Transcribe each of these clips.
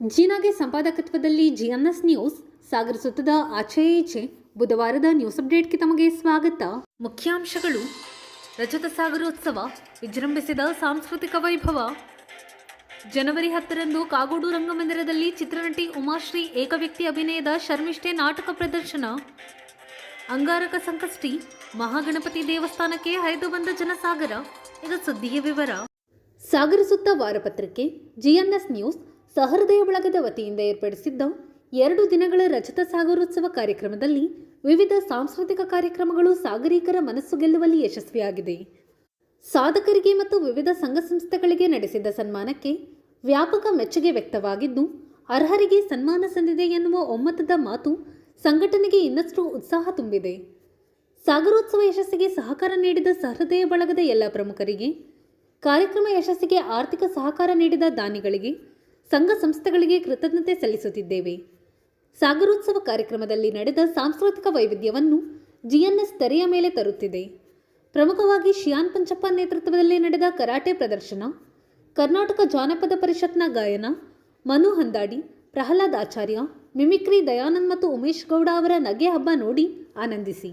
ಜೀನಾಗೆ ಸಂಪಾದಕತ್ವದಲ್ಲಿ ಜಿಎನ್ಎಸ್ news ಸಾಗರ ಸುತ್ತದ ಆಚೆ ಈಚೆ ಬುಧವಾರದ news ಅಪ್ಡೇಟ್ಗೆ ತಮಗೆ ಸ್ವಾಗತ. ಮುಖ್ಯಾಂಶಗಳು: ರಜತ ಸಾಗರೋತ್ಸವ ವಿಜೃಂಭಿಸಿದ ಸಾಂಸ್ಕೃತಿಕ ವೈಭವ. ಜನವರಿ 10ರಂದು ಕಾಗೋಡು ರಂಗಮಂದಿರದಲ್ಲಿ ಚಿತ್ರನಟಿ ಉಮಾಶ್ರೀ ಏಕವ್ಯಕ್ತಿ ಅಭಿನಯದ ಶರ್ಮಿಷ್ಠೆ ನಾಟಕ ಪ್ರದರ್ಶನ. ಅಂಗಾರಕ ಸಂಕಷ್ಟಿ, ಮಹಾಗಣಪತಿ ದೇವಸ್ಥಾನಕ್ಕೆ ಹರಿದು ಬಂದ ಜನಸಾಗರ. ಈಗ ಸುದ್ದಿಯ ವಿವರ. ಸಾಗರ ಸುತ್ತ ವಾರಪತ್ರಿಕೆ ಜಿಎನ್ಎಸ್ ನ್ಯೂಸ್ ಸಹೃದಯ ಬಳಗದ ವತಿಯಿಂದ ಏರ್ಪಡಿಸಿದ್ದ 2 ದಿನಗಳ ರಜತ ಸಾಗರೋತ್ಸವ ಕಾರ್ಯಕ್ರಮದಲ್ಲಿ ವಿವಿಧ ಸಾಂಸ್ಕೃತಿಕ ಕಾರ್ಯಕ್ರಮಗಳು ಸಾಗರಿಕರ ಮನಸ್ಸು ಗೆಲ್ಲುವಲ್ಲಿ ಯಶಸ್ವಿಯಾಗಿದೆ. ಸಾಧಕರಿಗೆ ಮತ್ತು ವಿವಿಧ ಸಂಘ ಸಂಸ್ಥೆಗಳಿಗೆ ನಡೆಸಿದ ಸನ್ಮಾನಕ್ಕೆ ವ್ಯಾಪಕ ಮೆಚ್ಚುಗೆ ವ್ಯಕ್ತವಾಗಿದ್ದು, ಅರ್ಹರಿಗೆ ಸನ್ಮಾನ ಸಂದಿದೆ ಎನ್ನುವ ಒಮ್ಮತದ ಮಾತು ಸಂಘಟನೆಗೆ ಇನ್ನಷ್ಟು ಉತ್ಸಾಹ ತುಂಬಿದೆ. ಸಾಗರೋತ್ಸವ ಯಶಸ್ಸಿಗೆ ಸಹಕಾರ ನೀಡಿದ ಸಹೃದಯ ಬಳಗದ ಎಲ್ಲ ಪ್ರಮುಖರಿಗೆ, ಕಾರ್ಯಕ್ರಮ ಯಶಸ್ಸಿಗೆ ಆರ್ಥಿಕ ಸಹಕಾರ ನೀಡಿದ ದಾನಿಗಳಿಗೆ, ಸಂಘ ಸಂಸ್ಥೆಗಳಿಗೆ ಕೃತಜ್ಞತೆ ಸಲ್ಲಿಸುತ್ತಿದ್ದೇವೆ. ಸಾಗರೋತ್ಸವ ಕಾರ್ಯಕ್ರಮದಲ್ಲಿ ನಡೆದ ಸಾಂಸ್ಕೃತಿಕ ವೈವಿಧ್ಯವನ್ನು ಜಿಎನ್ಎಸ್ ತೆರೆಯ ಮೇಲೆ ತರುತ್ತಿದೆ. ಪ್ರಮುಖವಾಗಿ ಶಿಯಾನ್ ಪಂಚಪ್ಪ ನೇತೃತ್ವದಲ್ಲಿ ನಡೆದ ಕರಾಟೆ ಪ್ರದರ್ಶನ, ಕರ್ನಾಟಕ ಜಾನಪದ ಪರಿಷತ್ನ ಗಾಯನ, ಮನು ಹಂದಾಡಿ, ಪ್ರಹ್ಲಾದ್ ಆಚಾರ್ಯ, ಮಿಮಿಕ್ರಿ ದಯಾನಂದ್ ಮತ್ತು ಉಮೇಶ್ ಗೌಡ ಅವರ ನಗೆ ಹಬ್ಬ ನೋಡಿ ಆನಂದಿಸಿ.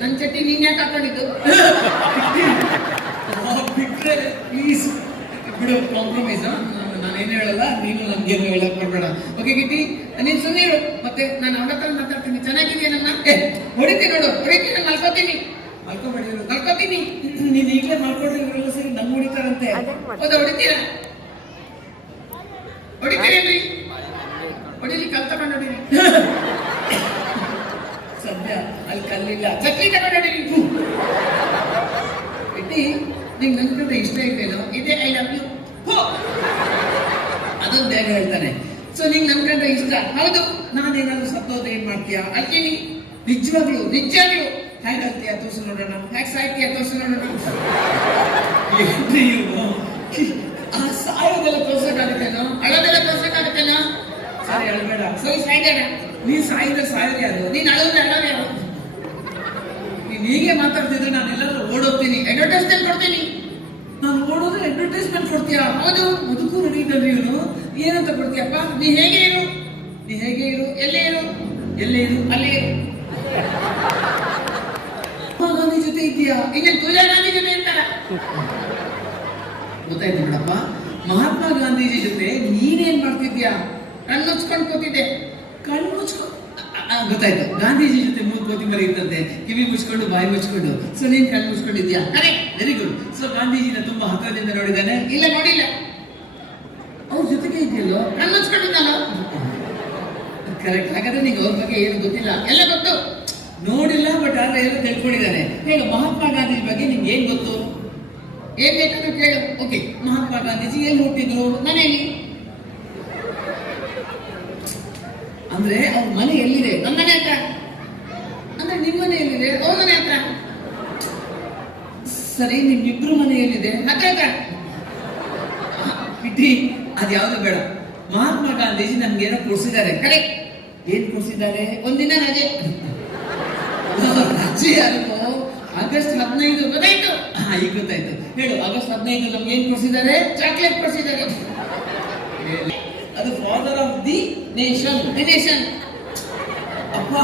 ನನ್ನ ಚಟ್ನಿ ನೀನ್ ಯಾಕೆ ಹಾಕೊಂಡಿದ್ದು? ಬಿಟ್ರೆ ಪ್ಲೀಸ್ ಬಿಡು, ಕಾಂಪ್ರಮೈಸ್. ನಾನೇನು ಹೇಳಲ್ಲ, ನೀನು ನನ್ಗೇನು ಹೇಳಕ್ ಬರ್ಬೇಡ. ಓಕೆ ಗಿಟ್ಟಿ, ನೀನ್ ಸುಮ್ಮನೆ ಇರು. ಮತ್ತೆ ನಾನು ಅವಳ ಹತ್ರ ಮಾತಾಡ್ತೀನಿ. ಚೆನ್ನಾಗಿದೆಯಾ ನನ್ನ? ಹೊಡಿತೀನಿ ನೋಡು, ಹೊಡಿತೀನಿ, ಮಲ್ಕೋತೀನಿ. ಮಲ್ಕೋಬೇಡಿ, ಮಲ್ಕೋತೀನಿ. ನೀನ್ ಈಗಲೇ ಮಲ್ಕೊಳ್ತೀವಿ ಸರಿ, ನನ್ ಹೊಡಿತಾರಂತೆ. ಹೌದಾ, ಹೊಡಿತೀರಾ? ಹೊಡಿತೀರೇನ್ರಿ? ಹೊಡಿಲಿ, ಕಲ್ ತಗೊಂಡು ಹೊಡೀರಿ. ಸದ್ಯ ಅಲ್ಲಿ ಕಲ್ಲಿಲ್ಲ, ಚಕ್ಲಿ ತಗೊಂಡು ಹೊಡೀರಿ. ಗಿಟ್ಟಿ, ನಿಂಗೆ ನನ್ ಕಡೆ ಇಷ್ಟ ಇದೆಯೋ? ಇದೆ, ಐ ಲವ್ ಯು. ಅದೊಂದು ಬೇಗ ಹೇಳ್ತಾನೆ. ಸೊ ನಿಂಗೆ ನನ್ ಕಂಡ್ರೆ ಇಷ್ಟ? ಹೌದು. ನಾನೇನಾದ್ರು ಸತ್ತೋದ ಏನ್ ಮಾಡ್ತೀಯಾ? ಅಲ್ತೀನಿ. ನಿಜವಾಗ್ಲು ನಿಜವಾಗ್ಲು ಹೇಗೆ ಆಗ್ತೀಯಾ ತೋರ್ಸು ನೋಡೋಣ, ಹೇಗೆ ಸಾಯ್ತೀಯಾ ತೋರ್ಸು ನೋಡೋಣ. ಆ ಸಾಯೋದೆಲ್ಲ ತೋರ್ಸಕ್ಕಾಗುತ್ತೇನೋ, ಅಳೋದೆಲ್ಲ ತೋರ್ಸಕ್ಕಾಗುತ್ತೇನೋ? ಸರಿ, ಅಳಬೇಡ. ಸರಿ, ಸಾಯ್ಬೇಡ. ನೀನ್ ಸಾಯಿದ್ರೆ ಸಾಯೋದು ಯಾರು? ನೀನ್ ಅಳೋದ್ರೆ ಅಳೋದು ಯಾರು? ನೀನ್ ಹೀಗೆ ಮಾತಾಡ್ತಿದ್ರೆ ನಾನು ಎಲ್ಲಾದ್ರೂ ಓಡೋಗ್ತೀನಿ, ಅಡ್ವರ್ಟೈಸ್ಮೆಂಟ್ ಕೊಡ್ತೀನಿ. ನಾನು ಓಡೋದ್ರೆ ಅಡ್ವರ್ಟೈಸ್ಮೆಂಟ್ ಕೊಡ್ತೀಯಾ? ಹೌದು. ಮುದುಕು ನಡೀತದ್ರಿ ಇವನು. ಏನಂತ ಕೊಡ್ತೀಯಪ್ಪ? ನೀ ಹೇಗೆ ಇರು, ನೀ ಹೇಗೆ ಇರು, ಎಲ್ಲೇ ಇರು, ಎಲ್ಲೇ ಇರು, ಅಲ್ಲೇ ಇರು. ಮಹಾತ್ಮ ಗಾಂಧಿ ಜೊತೆ ಇದೆಯಾ? ಇನ್ನೇನು ತುಳಾ ಗಾಂಧಿ ಜೊತೆ ಇರ್ತಾರ? ಗೊತ್ತಾಯ್ತು ಬಿಡಪ್ಪ. ಮಹಾತ್ಮ ಗಾಂಧೀಜಿ ಜೊತೆ ನೀನೇನ್ ಮಾಡ್ತಿದ್ಯಾ? ಕಣ್ಣು ಮುಚ್ಕೊಂಡು ಕೂತಿದ್ದೆ. ಕಣ್ಣು ಮುಚ್ಕೊಂಡು ಗೊತ್ತಾಯ್ತು. ಗಾಂಧೀಜಿ ಜೊತೆ ಮೂರು ಕೋತಿ ಮರಿ ಇರ್ತಂತೆ, ಕಿವಿ ಮುಚ್ಕೊಂಡು ಬಾಯಿ ಮುಚ್ಕೊಂಡು. ಸೊ ನೀನ್ ಕಣ್ಣು ಮುಚ್ಕೊಂಡಿದ್ಯಾ? Correct, very good. ಸೊ ಗಾಂಧೀಜಿನ ತುಂಬಾ ಹತ್ತಿರದಿಂದ ನೋಡಿದ್ದಾನೆ? ಇಲ್ಲ, ನೋಡಿಲ್ಲ. ಅವ್ರ ಜೊತೆಗೆ ಇದೆಯಲ್ಲೋ? ಕಣ್ಣು ಮುಚ್ಕೊಂಡಿದ್ದಲ್ಲ. ಕರೆಕ್ಟ್. ಹಾಗಾದ್ರೆ ನಿಂಗೆ ಅವ್ರ ಬಗ್ಗೆ ಏನು ಗೊತ್ತಿಲ್ಲ? ಎಲ್ಲ ಗೊತ್ತು. ನೋಡಿಲ್ಲ, ಬಟ್ ಆದ್ರೆ ಎಲ್ಲ ತಿಳ್ಕೊಂಡಿದ್ದಾನೆ. ಹೇಳು, ಮಹಾತ್ಮ ಗಾಂಧೀಜಿ ಬಗ್ಗೆ ನಿಂಗೆ ಏನ್ ಗೊತ್ತು? ಏನ್ ಬೇಕಾದ್ರೂ ಕೇಳು. ಓಕೆ, ಮಹಾತ್ಮ ಗಾಂಧೀಜಿ ಎಲ್ಲಿ ಹುಟ್ಟಿದ್ರು? ಮನೆಯಲ್ಲಿ. ಅಂದ್ರೆ ಅವ್ರ ಮನೆ ಎಲ್ಲಿದೆ? ನಮ್ಮ ಮನೆ ಹತ್ರ. ಅಂದ್ರೆ ನಿಮ್ಮ ಮನೆ ಎಲ್ಲಿದೆ? ಅವ್ರ ಮನೆ ಹತ್ರ. ಸರಿ, ನಿಮ್ಮಿಬ್ರು ಮನೆ ಎಲ್ಲಿದೆ? ಹತ್ರ ಹತ್ರ. ಬಿಟ್ಟಿ, ಅದ್ಯಾವ್ದು ಬೇಡ. ಮಹಾತ್ಮ ಗಾಂಧೀಜಿ ನಮ್ಗೇನೋ ಕೊಡ್ಸಿದ್ದಾರೆ. ಕರೆಕ್ಟ್. ಏನ್ ಕೊಡ್ಸಿದ್ದಾರೆ? ಒಂದಿನ ರಜೆ. ರಜೆ ಅಲ್ವೋ? ಆಗಸ್ಟ್ 15. ಗೊತ್ತಾಯ್ತು? ಈಗ ಗೊತ್ತಾಯ್ತು. ಹೇಳು, ಆಗಸ್ಟ್ 15 ನಮ್ಗೆ ಏನ್ ಕೊಡ್ಸಿದ್ದಾರೆ? ಚಾಕ್ಲೇಟ್ ಕೊಡ್ಸಿದ್ದಾರೆ. ಅದು father of the nation. The nation ಅಪ್ಪ,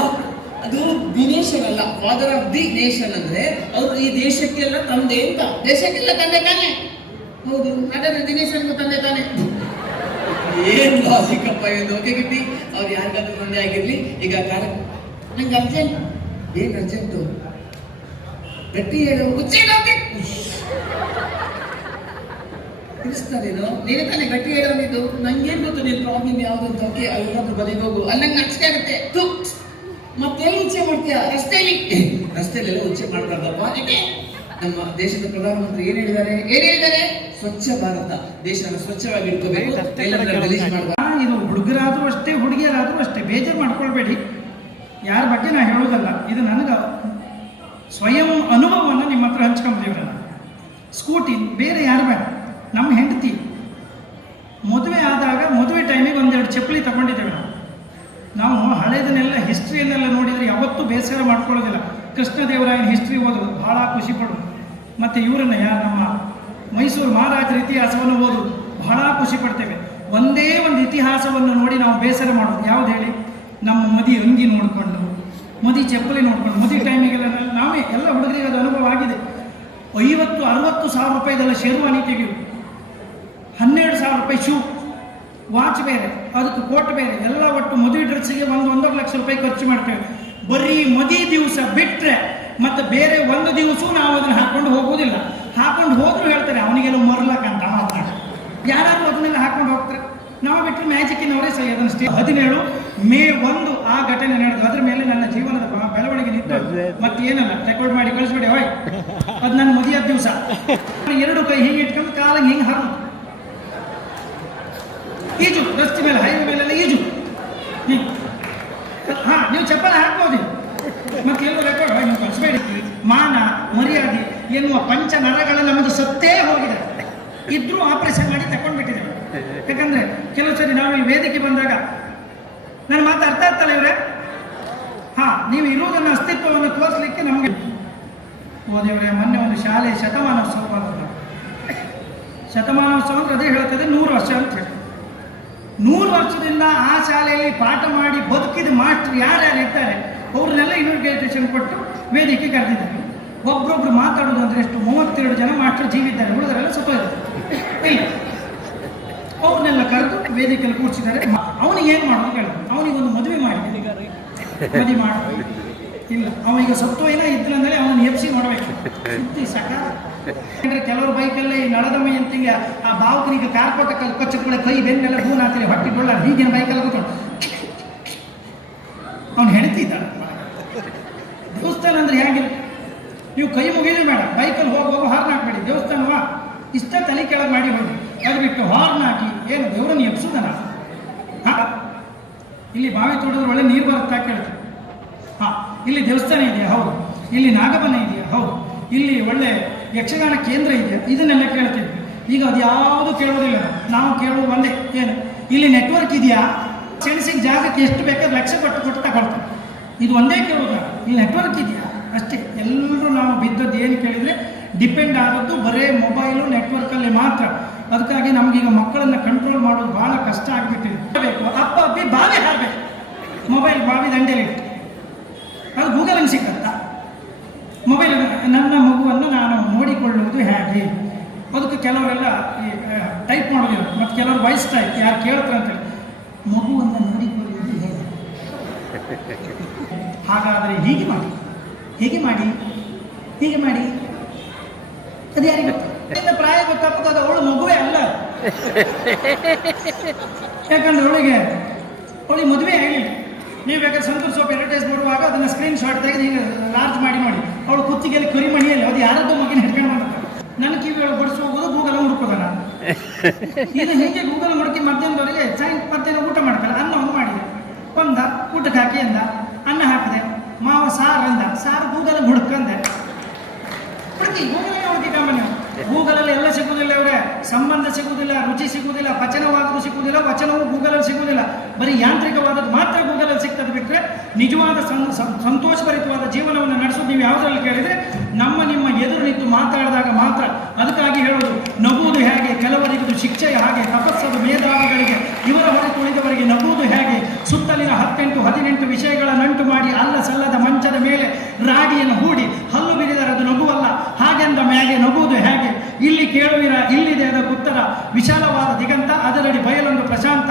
ಅದು ದಿನೇಶನ್ ಅಲ್ಲ, ಫಾದರ್ ಆಫ್ ದಿ ನೇಷನ್. ಅಂದ್ರೆ ಅವರು ಈ ದೇಶಕ್ಕೆಲ್ಲ ತಂದೆ ಅಂತ. ದೇಶಕ್ಕೆಲ್ಲ ತಂದೆ ತಾನೆ? ಹೌದು. ಹಾಗಾದ್ರೆ ದಿನೇಶನ್ಗೂ ತಂದೆ ತಾನೆ? ಏನ್ ಲಾಜಿಕ್ ಅಪ್ಪ ಇದು. ಓಕೆ ಗಿಟ್ಟಿ, ಅವ್ರು ಯಾರಿಗಾದ್ರೂ ತಂದೆ ಆಗಿರ್ಲಿ. ಈಗ ನಂಗೆ ಅರ್ಜೆಂಟ್. ಏನ್ ಅರ್ಜೆಂಟು? ಗಟ್ಟಿ ಹೇಳು. ತಿಳಿಸ್ತಾನೇನೋ? ನೀನೇ ತಾನೇ ಗಟ್ಟಿ ಹೇಳೋನಿದ್ದು. ನಂಗೇನ್ ಗೊತ್ತು ನಿನ್ ಪ್ರಾಬ್ಲಮ್ ಯಾವ್ದು ಅಂತ. ಓಕೆ, ಅಲ್ಲಾದ್ರೂ ಬದಿಗೆ ಹೋಗು. ಅಲ್ಲಿ ನಂಗೆ ನಾಚಿಕೆ ಆಗುತ್ತೆ. ಮತ್ತೇನು ಉಚ್ಚೆ ಮಾಡ್ತೀಯಾ? ರಸ್ತೆಯಲ್ಲೆಲ್ಲ ಉಚ್ಚೆ ಮಾಡ್ಬಾರ್ದಪ್ಪ. ನಮ್ಮ ದೇಶದ ಪ್ರಧಾನಮಂತ್ರಿ ಏನ್ ಹೇಳಿದ್ದಾರೆ? ಸ್ವಚ್ಛ ಭಾರತ, ದೇಶನ ಸ್ವಚ್ಛವಾಗಿ ಇಟ್ಕೋಬೇಕು, ಗಲೀಜ್ ಮಾಡಬಾರ್ದು. ಇದು ಹುಡುಗರಾದ್ರೂ ಅಷ್ಟೇ, ಹುಡುಗಿಯರಾದ್ರೂ ಅಷ್ಟೇ, ಬೇಜಾರು ಮಾಡ್ಕೊಳ್ಬೇಡಿ. ಯಾರ ಬಗ್ಗೆ ನಾ ಹೇಳೋದಲ್ಲ, ಇದು ನನಗೆ ಸ್ವಯಂ ಅನುಭವವನ್ನು ನಿಮ್ಮ ಹತ್ರ ಹಂಚ್ಕೊಂಬಂದಿವ್ರಲ್ಲ. ಸ್ಕೂಟಿ ಬೇರೆ ಯಾರು ಬೇಡ, ನಮ್ಮ ಹೆಂಡತಿ ಮದುವೆ ಆದಾಗ ಮದುವೆ ಟೈಮಿಗೆ ಒಂದೆರಡು ಚಪ್ಪಲಿ ತಗೊಂಡಿದ್ದೇವೆ ನಾವು. ಹಳೇದನ್ನೆಲ್ಲ ಹಿಸ್ಟ್ರಿಯನ್ನೆಲ್ಲ ನೋಡಿದರೆ ಯಾವತ್ತೂ ಬೇಸರ ಮಾಡ್ಕೊಳ್ಳೋದಿಲ್ಲ. ಕೃಷ್ಣದೇವರಾಯನ ಹಿಸ್ಟ್ರಿ ಓದೋದು ಭಾಳ ಖುಷಿ ಪಡೋದು. ಮತ್ತು ಇವರನ್ನು ಯಾರು ನಮ್ಮ ಮೈಸೂರು ಮಹಾರಾಜರ ಇತಿಹಾಸವನ್ನು ಓದೋದು ಬಹಳ ಖುಷಿ ಪಡ್ತೇವೆ. ಒಂದೇ ಒಂದು ಇತಿಹಾಸವನ್ನು ನೋಡಿ ನಾವು ಬೇಸರ ಮಾಡೋದು ಯಾವ್ದು ಹೇಳಿ? ನಮ್ಮ ಮದಿ ಅಂಗಿ ನೋಡಿಕೊಂಡು, ಮದಿ ಚಪ್ಪಲಿ ನೋಡ್ಕೊಂಡು, ಮದುವೆ ಟೈಮಿಗೆಲ್ಲ ನಾವೇ ಎಲ್ಲ ಹುಡುಗರಿಗೆ ಅದು ಅನುಭವ ಆಗಿದೆ. 50-60 ಸಾವಿರ ರೂಪಾಯಿದೆಲ್ಲ ಶೇರ್ವಾನಿ ತೆಗೆಯುವುದು, 12,000 ರೂಪಾಯಿ ಶೂ, ವಾಚ್ ಬೇರೆ, ಅದಕ್ಕೆ ಕೋಟ್ ಬೇರೆ, ಎಲ್ಲ ಒಟ್ಟು ಮದುವೆ ಡ್ರೆಸ್ಸಿಗೆ 1-1.5 ಲಕ್ಷ ರೂಪಾಯಿ ಖರ್ಚು ಮಾಡ್ತೇವೆ. ಬರೀ ಮದುವೆ ದಿವಸ ಬಿಟ್ಟರೆ ಮತ್ತು ಬೇರೆ ಒಂದು ದಿವಸವೂ ನಾವು ಅದನ್ನು ಹಾಕೊಂಡು ಹೋಗೋದಿಲ್ಲ. ಹಾಕೊಂಡು ಹೋದ್ರು ಹೇಳ್ತಾರೆ ಅವನಿಗೆಲ್ಲ ಮರ್ಲಕ್ಕಂತ ಮಾತಾಡ. ಯಾರಾದರೂ ಅದನ್ನೆಲ್ಲ ಹಾಕೊಂಡು ಹೋಗ್ತಾರೆ. ನಾವು ಬಿಟ್ಟರೆ ಮ್ಯಾಜಿಕ್ಕಿನವರೇ ಸಹ ಅದನ್ನು 17 ಮೇ 1 ಆ ಘಟನೆ ನಡೆದು. ಅದ್ರ ಮೇಲೆ ನನ್ನ ಜೀವನದ ಬೆಳವಣಿಗೆ ನಿಂತು ಮತ್ತೇನಲ್ಲ ರೆಕಾರ್ಡ್ ಮಾಡಿ ಕಳಿಸ್ಬೇಡಿ ಹೋಯ್. ಅದು ನನ್ನ ಮದುವೆ ದಿವಸ 2 ಕೈ ಹಿಂಗೆ ಇಟ್ಕೊಂಡು ಕಾಲಿಗೆ ಹಿಂಗೆ ಹರಿದು ಈಜು, ರಸ್ತೆ ಮೇಲೆ ಹೈವೇ ಮೇಲೆಲ್ಲ ಈಜು. ಹಾಂ, ನೀವು ಚಪ್ಪಲ ಹಾಕ್ಬೋದು, ಮತ್ತೆ ಎಲ್ಲೂ ರೆಕಾರ್ಡ್ ನೀವು ಕಳಿಸ್ಬೇಡಿ. ಮಾನ ಮರ್ಯಾದೆ ಎನ್ನುವ ಪಂಚ ನರಗಳ ನಮ್ಮದು ಸತ್ತೇ ಹೋಗಿದೆ. ಇದ್ರೂ ಆಪರೇಷನ್ ಮಾಡಿ ತಗೊಂಡ್ಬಿಟ್ಟಿದ್ದೇವೆ. ಯಾಕಂದ್ರೆ ಕೆಲವು ಸರಿ ನಾವು ಈ ವೇದಿಕೆ ಬಂದಾಗ ನನ್ನ ಮಾತು ಅರ್ಥ ಆಗ್ತಲ್ಲ ಇವರೇ? ಹಾಂ, ನೀವು ಇರುವುದನ್ನು ಅಸ್ತಿತ್ವವನ್ನು ತೋರಿಸಲಿಕ್ಕೆ ನಮಗೆ ಓದಿಯವರೇ. ಮೊನ್ನೆ ಒಂದು ಶಾಲೆ ಶತಮಾನೋತ್ಸವ ಬಂದ. ಶತಮಾನೋತ್ಸವ ಅಂದ್ರೆ ಅದೇ ಹೇಳ್ತದೆ 100 ವರ್ಷ ಅಂತ ಹೇಳಿ. 100 ವರ್ಷದಿಂದ ಆ ಶಾಲೆಯಲ್ಲಿ ಪಾಠ ಮಾಡಿ ಬದುಕಿದ ಮಾಸ್ಟರ್ ಯಾರ್ಯಾರು ಇರ್ತಾರೆ ಅವ್ರನ್ನೆಲ್ಲ ಇನ್ವಿಟೇಷನ್ ಕೊಟ್ಟು ವೇದಿಕೆ ಕರೆದಿದ್ದಾರೆ. ಒಬ್ರೊಬ್ರು ಮಾತಾಡೋದು ಅಂದ್ರೆ ಎಷ್ಟು, 32 ಜನ ಮಾಸ್ಟರ್ ಜೀವಿದ್ದಾರೆ, ಉಳಿದರೆಲ್ಲ ಸತ್ತೋಗಿದ್ದಾರೆ. ಇಲ್ಲ, ಅವ್ರನ್ನೆಲ್ಲ ಕರೆದು ವೇದಿಕೆಯಲ್ಲಿ ಕೂರಿಸಿದ್ದಾರೆ. ಅವನಿಗೆ ಏನು ಮಾಡೋದು ಕೇಳಿದ್ರು, ಅವನಿಗೊಂದು ಮದುವೆ ಮಾಡಿ, ಮದುವೆ ಮಾಡೋದು ಇಲ್ಲ, ಅವನಿಗೆ ಸತ್ತೋಯ್ನ ಇದ್ದಂದ್ರೆ ಅವನು ಎಪ್ಸಿ ನೋಡಬೇಕು. ಸುದ್ದಿ ಸಕ ಕೆಲವರು ಬೈಕಲ್ಲಿ ನಳದಮ್ಮ ಎಂತಿಗೆ ಆ ಬಾವುಕನಿಗೆ ಕಾರ್ಪೋಟ ಕೊಚ್ಚಕೊಳ್ಳೆ ಕೈ ಬೆನ್ನೆಲ್ಲ ಹೂನ್ ಹಾಕ್ತಿರಿ ಹೊಟ್ಟಿ ಕೊಳ್ಳ ಹೀಗಿನ ಬೈಕಲ್ಲಿ ಕೂತ್ಕೊಂಡು ಅವ್ನು ಹೆಣ್ತಿದ್ದಾನೆ. ದೇವಸ್ಥಾನ ಅಂದ್ರೆ ಹೇಗಿಲ್ಲ, ನೀವು ಕೈ ಮುಗಿದು ಬೇಡ, ಬೈಕಲ್ಲಿ ಹೋಗುವಾಗ ಹಾರ್ನ್ ಹಾಕ್ಬೇಡಿ. ದೇವಸ್ಥಾನವಾ ಇಷ್ಟ ತಲೆ ಕೆಳಗೆ ಮಾಡಿ ಹೋಗಿ, ಅದು ಬಿಟ್ಟು ಹಾರ್ನ್ ಹಾಕಿ ಏನು ದೇವರನ್ನು ಎಬ್ಸುದನ. ಇಲ್ಲಿ ಬಾವಿ ತೊಡಿದ್ರೆ ಒಳ್ಳೆ ನೀರು ಬರುತ್ತಾ ಕೇಳ್ತಾರೆ. ಇಲ್ಲಿ ದೇವಸ್ಥಾನ ಇದೆಯಾ? ಹೌದು. ಇಲ್ಲಿ ನಾಗಬನ ಇದೆಯಾ? ಹೌದು. ಇಲ್ಲಿ ಒಳ್ಳೆ ಯಕ್ಷಗಾನ ಕೇಂದ್ರ ಇದೆಯಾ? ಇದನ್ನೆಲ್ಲ ಕೇಳ್ತೀವಿ. ಈಗ ಅದು ಯಾವುದು ಕೇಳೋದಿಲ್ಲ, ನಾವು ಕೇಳೋದು ಒಂದೇ, ಏನು ಇಲ್ಲಿ ನೆಟ್ವರ್ಕ್ ಇದೆಯಾ? ಸೆಣಸಿಗೆ ಜಾಗಕ್ಕೆ ಎಷ್ಟು ಬೇಕಾದ್ರೆ ಲಕ್ಷ ಕೊಟ್ಟು ತಗೊಳ್ತಾರೆ. ಇದು ಒಂದೇ ಕೇಳೋದು, ಇಲ್ಲಿ ನೆಟ್ವರ್ಕ್ ಇದೆಯಾ ಅಷ್ಟೇ. ಎಲ್ಲರೂ ನಾವು ಬಿದ್ದದ್ದು ಏನು ಕೇಳಿದರೆ ಡಿಪೆಂಡ್ ಆದದ್ದು ಬರೇ ಮೊಬೈಲು ನೆಟ್ವರ್ಕಲ್ಲಿ ಮಾತ್ರ. ಅದಕ್ಕಾಗಿ ನಮಗೀಗ ಮಕ್ಕಳನ್ನು ಕಂಟ್ರೋಲ್ ಮಾಡೋದು ಭಾಳ ಕಷ್ಟ ಆಗಿಬಿಟ್ಟಿದೆ. ಅಪ್ಪ ಅಪ್ಪಿ ಬಾವಿ ಹಾರಬೇಕು, ಮೊಬೈಲ್ ಬಾವಿ ದಂಡೆಯಲ್ಲಿ ಇಟ್ಟು ಅದು ಗೂಗಲಲ್ಲಿ ಸಿಕ್ಕತ್ತಾ? ಮೊಬೈಲ್ ನನ್ನ ಮಗುವನ್ನು ನಾನು ನೋಡಿಕೊಳ್ಳುವುದು ಹೇಗೆ? ಅದಕ್ಕೆ ಕೆಲವರೆಲ್ಲ ಟೈಪ್ ಮಾಡೋದಿಲ್ಲ, ಮತ್ತು ಕೆಲವರು ವಾಯ್ಸ್ ಟೈಪ್ ಯಾರು ಕೇಳ್ತಾರೆ ಅಂತೇಳಿ ಮಗುವನ್ನು ನೋಡಿಕೊಳ್ಳುವುದು ಹೇಗೆ? ಹಾಗಾದರೆ ಹೀಗೆ ಮಾಡಿ, ಹೀಗೆ ಮಾಡಿ, ಹೀಗೆ ಮಾಡಿ. ಅದು ಯಾರಿಗೆ ಗೊತ್ತು? ಪ್ರಾಯ ಗೊತ್ತಾಗ್ತದೆ, ಅವಳು ಮಗುವೇ ಅಲ್ಲ. ಯಾಕಂದ್ರೆ ಅವಳಿಗೆ ಮದುವೆ ಆಗಿಲ್ಲ. ನೀವು ಬೇಕಾದ್ರೆ ಸಂತೂರ್ ಸೋಪ್ ಅಡ್ವರ್ಟೈಸ್ ಮಾಡುವಾಗ ಅದನ್ನು ಸ್ಕ್ರೀನ್ ಶಾಟ್ ತೆಗೆದು ಈಗ ಲಾರ್ಜ್ ಮಾಡಿ ನೋಡಿ. ಅವಳು ಕುತ್ತಿಗೆಯಲ್ಲಿ ಕರಿಮಣಿಯಲ್ಲಿ ಅದು ಯಾರದ್ದು ಮಗಿನ ಹಿಡ್ಕೊಂಡು ಮಾಡ್ತಾರೆ. ನನ್ನ ಕಿವಿಗಳು ಬಡಿಸಿ ಹೋಗೋದು ಗೂಗಲ್ ಹುಡುಕೋದ ನಾನು. ಇದು ಹೇಗೆ ಗೂಗಲ್ ಹುಡುಕಿ ಮಧ್ಯಾಹ್ನದವರೆಗೆ ಮಧ್ಯಾಹ್ನ ಊಟ ಮಾಡ್ತಾರೆ. ಅನ್ನವನ್ನು ಮಾಡಿದೆ, ಬಂದ ಊಟಕ್ಕೆ ಹಾಕಿ ಅಂದ, ಅನ್ನ ಹಾಕಿದೆ, ಮಾವ ಸಾರು ಅಂದ, ಸಾರು ಗೂಗಲ್ ಹುಡುಕಂದೆ. ಹುಡುಕಿ ಗೂಗಲ್ ಹುಡುಕಿ ಕಾಮನ್ಯ. ಗೂಗಲಲ್ಲಿ ಎಲ್ಲ ಸಿಗುವುದಿಲ್ಲ ಅವರೇ, ಸಂಬಂಧ ಸಿಗುವುದಿಲ್ಲ, ರುಚಿ ಸಿಗುವುದಿಲ್ಲ, ಪಚನವಾದರೂ ಸಿಗುವುದಿಲ್ಲ, ವಚನವೂ ಗೂಗಲಲ್ಲಿ ಸಿಗುವುದಿಲ್ಲ. ಬರೀ ಯಾಂತ್ರಿಕವಾದದ್ದು ಮಾತ್ರ ಗೂಗಲಲ್ಲಿ ಸಿಗ್ತದೆ. ಬಿಟ್ಟರೆ ನಿಜವಾದ ಸಂತೋಷಭರಿತವಾದ ಜೀವನವನ್ನು ನಡೆಸೋದು ನೀವು ಯಾವುದರಲ್ಲಿ ಕೇಳಿದರೆ ನಿಮ್ಮ ಎದುರು ನಿಂತು ಮಾತಾಡಿದಾಗ ಮಾತ್ರ. ಅದಕ್ಕಾಗಿ ಹೇಳೋದು, ನಗುವುದು ಹೇಗೆ? ಕೆಲವರಿಗೂ ಶಿಕ್ಷೆಯ ಹಾಗೆ, ತಪಸ್ಸದ ಮೇಧಾವಿಗಳಿಗೆ, ಇವರ ಹೊರೆ ತುಳಿದವರಿಗೆ ನಗುವುದು ಹೇಗೆ? ಸುತ್ತಲಿನ 18 ವಿಷಯಗಳ ನಂಟು ಮಾಡಿ ಅಲ್ಲ ಸಲ್ಲದ ಮಂಚದ ಮೇಲೆ ರಾಡಿಯನ್ನು ಹೂಡಿ ಹಲ್ಲು ಬಿರಿದರೆ ಅದು ನಗುವಲ್ಲ. ಹಾಗೆಂದ ಮ್ಯಾಗೆ ನಗುವುದು ಹೇಗೆ? ಇಲ್ಲಿ ಕೇಳುವಿರ, ಇಲ್ಲಿದೆ ಅದಕ್ಕೆ ಉತ್ತರ. ವಿಶಾಲವಾದ ದಿಗಂತ, ಅದರಡಿ ಬಯಲೊಂದು ಪ್ರಶಾಂತ.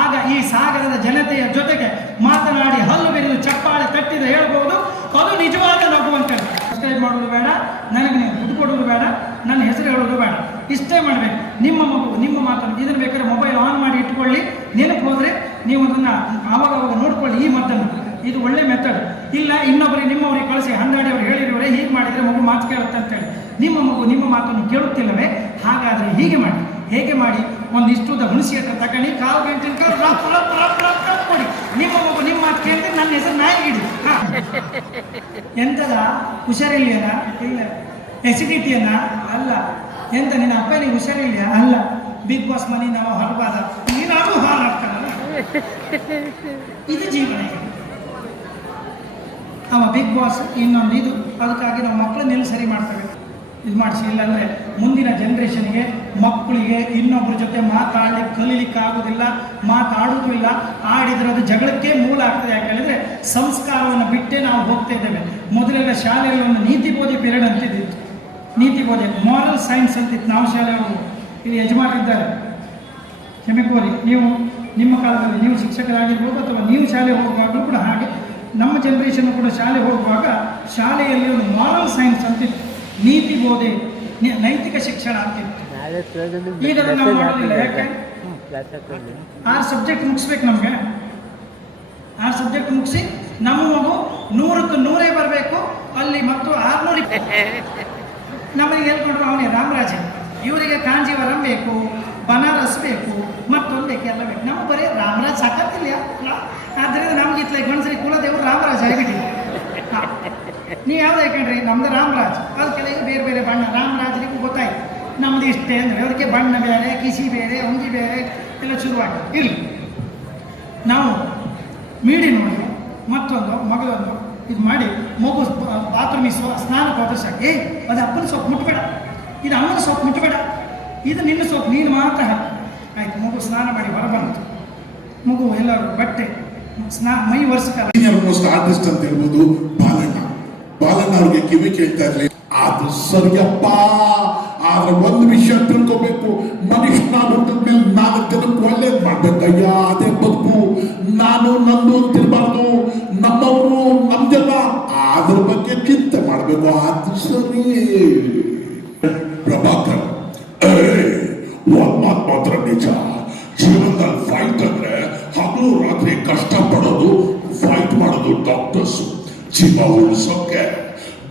ಆಗ ಈ ಸಾಗರದ ಜನತೆಯ ಜೊತೆಗೆ ಮಾತನಾಡಿ ಹಲ್ಲು ಬೆರೆದು ಚಪ್ಪಾಳೆ ತಟ್ಟಿದ ಹೇಳ್ಬೋದು, ಅದು ನಿಜವಾದ ನಗು ಅಂತ. ಸಬ್ಸ್ಕ್ರೈಬ್ ಮಾಡೋದು ಬೇಡ, ನನಗೆ ನೀವು ದುಡ್ಡು ಕೊಡೋದು ಬೇಡ, ನನ್ನ ಹೆಸರು ಹೇಳೋದು ಬೇಡ, ಇಷ್ಟೇ ಮಾಡಬೇಕು. ನಿಮ್ಮ ಮಗು ನಿಮ್ಮ ಮಾತನ್ನು ಇದನ್ನು ಬೇಕಾದ್ರೆ ಮೊಬೈಲ್ ಆನ್ ಮಾಡಿ ಇಟ್ಕೊಳ್ಳಿ. ನೆನಪು ಹೋದರೆ ನೀವು ಅದನ್ನು ಆವಾಗ ನೋಡ್ಕೊಳ್ಳಿ. ಈ ಮದ್ದನ್ನು ಇದು ಒಳ್ಳೆ ಮೆಥಡ್. ಇಲ್ಲ ಇನ್ನೊಬ್ಬರಿಗೆ ನಿಮ್ಮವ್ರಿಗೆ ಕಳಿಸಿ 100 ಅವ್ರು ಹೇಳಿರೋರೆ ಹೀಗೆ ಮಾಡಿದರೆ ಮಗು ಮಾತು ಕೇಳುತ್ತೆ ಅಂತೇಳಿ. ನಿಮ್ಮ ಮಗು ನಿಮ್ಮ ಮಾತನ್ನು ಕೇಳುತ್ತಿಲ್ಲವೇ? ಹಾಗಾದರೆ ಹೀಗೆ ಮಾಡಿ. ಹೇಗೆ ಮಾಡಿ? ಒಂದಿಷ್ಟುದ ಹುಣಸಿ ಹತ್ರ ತಗೊಂಡು ಕಾವು ಗಂಟಿನ ಕೊಡಿ. ನಿಮ್ಮ ಮಗು ನಿಮ್ಮ ಮಾತು ಕೇಳಿದ್ರೆ ನನ್ನ ಹೆಸರು ನಾಯಿ ಇಡಿ. ಎಂತದ ಹುಷಾರಿಲ್ಲೇನಾ? ಇಲ್ಲ. ಎಸಿಡಿಟಿಯನ್ನ? ಅಲ್ಲ. ಎಂತ ನಿನ್ನ ಅಪ್ಪನಿಗೆ ಹುಷಾರಿಲ್ಯಾ? ಅಲ್ಲ. ಬಿಗ್ ಬಾಸ್ ಮನಿ ನಾವು ಹೊರಬಾದ ನೀನಾಗೂ ಹಾರಾಡ್ತಾನಲ್ಲ, ಇದು ಜೀವನ. ಅವ ಬಿಗ್ ಬಾಸ್ ಇನ್ನೊಂದು ಇದು. ಅದಕ್ಕಾಗಿ ನಾವು ಮಕ್ಕಳನ್ನೆಲ್ಲ ಸರಿ ಮಾಡ್ತೇವೆ, ಇದು ಮಾಡಿಸಿ. ಇಲ್ಲಾಂದರೆ ಮುಂದಿನ ಜನ್ರೇಷನ್ಗೆ ಮಕ್ಕಳಿಗೆ ಇನ್ನೊಬ್ಬರ ಜೊತೆ ಮಾತಾಡಲಿಕ್ಕೆ ಕಲೀಲಿಕ್ಕೆ ಆಗೋದಿಲ್ಲ, ಮಾತಾಡೋದು ಇಲ್ಲ. ಆಡಿದ್ರೆ ಅದು ಜಗಳಕ್ಕೆ ಮೂಲ ಆಗ್ತದೆ. ಯಾಕೆ ಹೇಳಿದರೆ ಸಂಸ್ಕಾರವನ್ನು ಬಿಟ್ಟೇ ನಾವು ಹೋಗ್ತಾ ಇದ್ದೇವೆ. ಮೊದಲೆಲ್ಲ ಶಾಲೆಯಲ್ಲಿ ಒಂದು ನೀತಿ ಬೋಧೆ ಪೀರಿಯಡ್ ಅಂತಿದ್ದಿತ್ತು. ನೀತಿ ಬೋಧೆ, ಮಾರಲ್ ಸೈನ್ಸ್ ಅಂತಿತ್ತು. ನಾವು ಶಾಲೆಯವರು ಇಲ್ಲಿ ಯಜಮಾನಿದ್ದಾರೆ, ಕ್ಷಮೆ ಕೋರಿ. ನೀವು ನಿಮ್ಮ ಕಾಲದಲ್ಲಿ ನೀವು ಶಿಕ್ಷಕರಾಗಿರ್ಬೋದು ಅಥವಾ ನೀವು ಶಾಲೆ ಹೋಗುವಾಗಲೂ ಕೂಡ ಹಾಗೆ. ನಮ್ಮ ಜನ್ರೇಷನ್ ಕೂಡ ಶಾಲೆ ಹೋಗುವಾಗ ಶಾಲೆಯಲ್ಲಿ ಒಂದು ಮಾರಲ್ ಸೈನ್ಸ್ ಅಂತಿತ್ತು, ನೀತಿ ಬೋಧೆ, ನೈತಿಕ ಶಿಕ್ಷಣ ಅಂತಿತ್ತು. ಈಗ ನಾವು ಮಾಡೋದಿಲ್ಲ. ಯಾಕೆ? 6 ಸಬ್ಜೆಕ್ಟ್ ಮುಗಿಸ್ಬೇಕು ನಮಗೆ. 6 ಸಬ್ಜೆಕ್ಟ್ ಮುಗಿಸಿ ನಮ್ಮ ಮಗು 100ಕ್ಕೆ 100 ಬರಬೇಕು. ಅಲ್ಲಿ ಮತ್ತು 600 ನಮಗೆ ಹೇಳ್ಕೊಂಡ್ರು ಅವನೇ ರಾಮರಾಜ. ಇವರಿಗೆ ಕಾಂಜೀವರಂ ಬೇಕು, ಬನಾರಸ್ ಬೇಕು, ಮತ್ತೊಂದು ಬೇಕು, ಎಲ್ಲ ಬೇಕು. ನಮಗೆ ಬರೀ ರಾಮರಾಜ್ ಸಾಕತ್ತಿಲ್ಲ. ಆದ್ದರಿಂದ ನಮ್ಗೆ ಇತ್ಲ ಗಂಡಸರಿ ಕುಲದೇವರು ರಾಮರಾಜ್ ಆಗಿಬಿಟ್ಟಿದೆ. ನೀವು ಯಾವ್ದು ಹಾಕೊಂಡ್ರಿ? ನಮ್ದು ರಾಮರಾಜ್. ಅದಕ್ಕೆಲ್ಲ ಈಗ ಬೇರೆ ಬೇರೆ ಬಣ್ಣ. ರಾಮರಾಜನಿಗೂ ಗೊತ್ತಾಯ್ತು ನಮ್ದು ಇಷ್ಟೇ ಅಂದರೆ, ಅದಕ್ಕೆ ಬಣ್ಣ ಬೇರೆ, ಕಿಸಿ ಬೇರೆ, ಒಂದಿ ಬೇರೆ ಎಲ್ಲ ಶುರುವಾಗಿ ಇರಲಿ. ನಾವು ಮೀಡಿ ನೋಡಿ ಮತ್ತೊಂದು ಮಗಳೊಂದು ಇದು ಮಾಡಿ ಮಗು ಬಾತ್ರೂಮಿಗೆ ಸ್ನಾನಕ್ಕೆ ಹೋದ್ರೆ ಸಾಕು. ಅದು ಅಪ್ಪನ ಸೊಪ್ಪು ಮುಟ್ಬೇಡ, ಇದು ಅಮ್ಮನ ಸೊಪ್ಪು ಮುಟ್ಬೇಡ, ಇದು ನಿನ್ನ ಸೊಪ್ಪು ನೀನು ಮಾತ್ರ ಹಾಕಿ. ಆಯ್ತು, ಮಗು ಸ್ನಾನ ಮಾಡಿ ಹೊರಬಂತು. ಮಗು ಎಲ್ಲರೂ ಬಟ್ಟೆ ಮೈ ವರ್ಷಕಾಲ ಸೀನಿಯರ್ ಮೋಸ್ಟ್ ಆರ್ಟಿಸ್ಟ್ ಅಂತ ಹೇಳ್ಬೋದು ಬಾಲಣ್ಣ ಅವ್ರಿಗೆ ಕಿವಿ ಕೇಳ್ತಾ ಇರ್ಲಿ. ಅದು ಸರಿಯಪ್ಪ, ಆದ್ರೆ ಒಂದು ವಿಷಯ ತಿಳ್ಕೋಬೇಕು, ಮನುಷ್ಯನ ಹುಟ್ಟಿದ ಮೇಲೆ 4 ಜನಕ್ಕೆ ಒಳ್ಳೇದ್ ಮಾಡ್ಬೇಕಯ್ಯ, ಅದೇ ಬದುಕು. ನಾನು ನಂದು ಅಂತಿರ್ಬಾರ್ದು, ನಮ್ಮವರು ನಮ್ ಜನ ಅದ್ರ ಬಗ್ಗೆ ಚಿಂತೆ ಮಾಡ್ಬೇಕು. ಅದು ಸರಿ. ಪ್ರಭಾಕರ್ ಒಂದ್ ಮಾತು ಮಾತ್ರ ನಿಜ, ಜೀವನದಲ್ಲಿ ಫೈಟ್ ಅಂದ್ರೆ ಹಗಲು ರಾತ್ರಿ ಕಷ್ಟ ಪಡೋದು, ಫೈಟ್ ಮಾಡೋದು ಡಾಕ್ಟರ್ಸ್ ಜೀವ ಉಳಿಸೋಕೆ.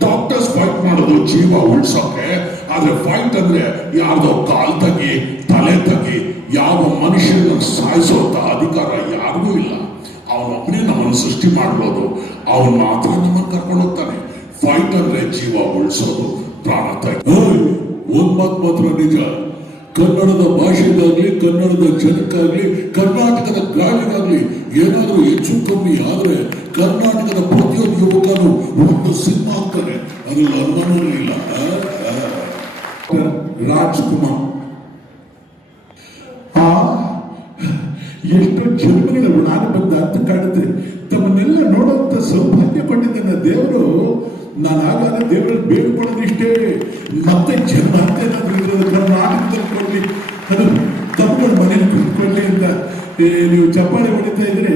ಡಾಕ್ಟರ್ಸ್ ಫೈಟ್ ಮಾಡೋದು ಜೀವ ಉಳಿಸೋಕೆ. ಆದ್ರೆ ಫೈಟ್ ಅಂದ್ರೆ ಯಾರ್ದೋ ಕಾಲ್ ತಗಿ ತಲೆ ತಗಿ ಯಾವ ಮನುಷ್ಯನ ಸಾಯಿಸೋಂತ ಅಧಿಕಾರ ಯಾರಿಗೂ ಇಲ್ಲ. ಅವನೊಬ್ಬನೇ ನಮ್ಮನ್ನು ಸೃಷ್ಟಿ ಮಾಡ್ಬೋದು, ಅವನ್ ಮಾತ್ರ ನಮ್ಮನ್ನು ಕರ್ಕೊಂಡು ಹೋಗ್ತಾನೆ. ಫೈಟ್ ಅಂದ್ರೆ ಜೀವ ಉಳಿಸೋದು, ಪ್ರಾಣ ತಗಿ. ಒಂದ್ ಮಾತು ಮಾತ್ರ ನಿಜ, ಕನ್ನಡದ ಭಾಷೆಗಾಗ್ಲಿ, ಕನ್ನಡದ ಜನಕ್ಕಾಗ್ಲಿ, ಕರ್ನಾಟಕದ ಗಾಳಿಗಾಗ್ಲಿ ಏನಾದ್ರೂ ಹೆಚ್ಚು ಕಮ್ಮಿ ಆದ್ರೆ ಕರ್ನಾಟಕದ ಪ್ರತಿಯೊಂದು ಯುವಕನು ಒಂದು ಸಿನಿಮಾ ಆಗ್ತಾನೆ, ಅದ್ರಲ್ಲಿ ಅನುಮಾನವೂ ಇಲ್ಲ. ರಾಜ್ಕುಮಾರ್ ಎಷ್ಟು ಜನ್ಮಗಳ ನಾನು ಬಂದ ಅಂತ ಕಾಣುತ್ತೆ. ತಮ್ಮನ್ನೆಲ್ಲ ನೋಡುವಂತ ಸೌಭಾಗ್ಯ ಪಟ್ಟಿದ್ದೇನೆ ದೇವರು. ನಾನು ಆಗಾಗ ದೇವರಲ್ಲಿ ಬೇಡ್ಕೊಳ್ಳೋದಿಷ್ಟೇ, ಮತ್ತೆ ಜನ್ಮ ಅಂತ ಏನಾದ್ರೂ ಕರ್ನಾಟಕದಲ್ಲಿ ಕೊಡ್ಲಿ, ಅದು ತಮ್ಮಗಳ ಮನೇಲಿ ಕುತ್ಕೊಳ್ಳಿ ಅಂತ. ನೀವು ಚಪ್ಪಾಳೆ ಹೊಡಿತಾ ಇದ್ರೆ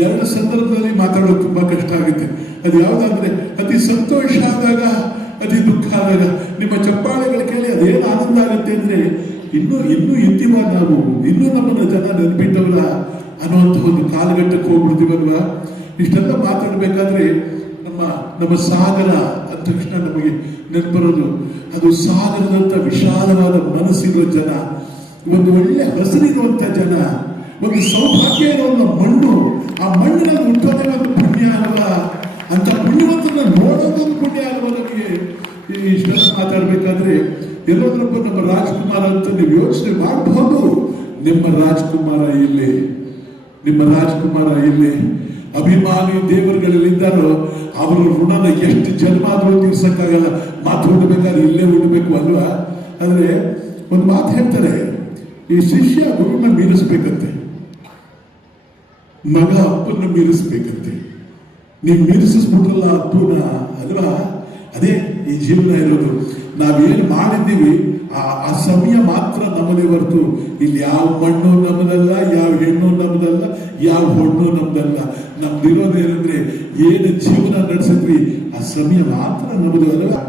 2 ಸಂದರ್ಭದಲ್ಲಿ ಮಾತಾಡೋದು ತುಂಬಾ ಕಷ್ಟ ಆಗುತ್ತೆ. ಅದು ಯಾವ್ದಾದ್ರೆ ಅತಿ ಸಂತೋಷ ಆದಾಗ, ಅತಿ ದುಃಖ ಆದಾಗ ನಿಮ್ಮ ಚಪ್ಪಾಳೆಗಳು ಕೇಳಿ ಅದೇನು ಆನಂದ ಆಗುತ್ತೆ ಅಂದ್ರೆ ಇನ್ನೂ ಇದ್ದೀವ ನಾವು, ಇನ್ನೂ ನಮ್ಮನ್ನ ಜನ ನೆನ್ಪಿಟ್ಟವರ ಅನ್ನುವಂಥ ಒಂದು ಕಾಲಘಟ್ಟಕ್ಕೆ ಹೋಗ್ಬಿಡ್ತೀವಲ್ವಾ. ಇಷ್ಟೆಲ್ಲ ಮಾತಾಡ್ಬೇಕಾದ್ರೆ ನಮ್ಮ ಸಾಗರ ಅಂದ ತಕ್ಷಣ ನಮಗೆ ನೆನಪರೋದು ಅದು ಸಾಗರದಂತ ವಿಶಾಲವಾದ ಮನಸ್ಸಿರುವ ಜನ, ಒಂದು ಒಳ್ಳೆ ಹಸಿರಿರುವಂತ ಜನ, ಒಂದು ಸೌಭಾಗ್ಯ ಇರುವಂತ ಮಣ್ಣು. ಆ ಮಣ್ಣಿನಲ್ಲಿ ಹುಟ್ಟೋದೇ ಒಂದು ಪುಣ್ಯ ಅಲ್ವಾ, ಅಂತ ಪುಣ್ಯವಂತನ ನೋಡೋದೊಂದು ಪುಣ್ಯ ಅಲ್ವಾ ನಮಗೆ. ಇಷ್ಟೆಲ್ಲ ಮಾತಾಡ್ಬೇಕಾದ್ರೆ ಎಲ್ಲೋದ್ರಪ್ಪ ನಮ್ಮ ರಾಜ್ಕುಮಾರ ಅಂತ ನೀವು ಯೋಚನೆ ಮಾಡಬಹುದು. ನಿಮ್ಮ ರಾಜ್ಕುಮಾರ ಇಲ್ಲಿ ಅಭಿಮಾನಿ ದೇವರುಗಳಲ್ಲಿದ್ದಾರೋ ಅವರ ಋಣನ ಎಷ್ಟು ಜನ್ಮ ಆದ್ರೂ ತೀರ್ಸಕ್ಕಾಗಲ್ಲ. ಮಾತು ಹುಟ್ಟಬೇಕಾದ್ರೆ ಇಲ್ಲೇ ಹುಟ್ಟಬೇಕು ಅಲ್ವಾ. ಆದ್ರೆ ಒಂದು ಮಾತು ಹೇಳ್ತಾರೆ, ಈ ಶಿಷ್ಯ ಗುರುನ ಮೀರಿಸ್ಬೇಕಂತೆ, ಮಗ ಅಪ್ಪನ ಮೀರಿಸ್ಬೇಕಂತೆ. ನೀವು ಮೀರಿಸಿಸ್ಬಿಟ್ರಲ್ಲ ಅಪ್ಪನ ಅಲ್ವಾ. ಅದೇ ಈ ಜೀವನ ಇರೋದು. ನಾವೇನು ಮಾಡಿದ್ದೀವಿ ಆ ಸಮಯ ಮಾತ್ರ ನಮ್ಮದೇ ಹೊರತು ಇಲ್ಲಿ ಯಾವ ಮಣ್ಣು ನಮ್ಮದಲ್ಲ, ಯಾವ ಹೆಣ್ಣು ನಮ್ಮದಲ್ಲ, ಯಾವ ಹೊಣ್ಣು ನಮ್ದಲ್ಲ. ನಮ್ದಿರೋದೇನಂದ್ರೆ ಏನು ಜೀವನ ನಡೆಸಿದ್ವಿ ಆ ಸಮಯ ಮಾತ್ರ ನಮ್ಮದು ಅಲ್ವಾ.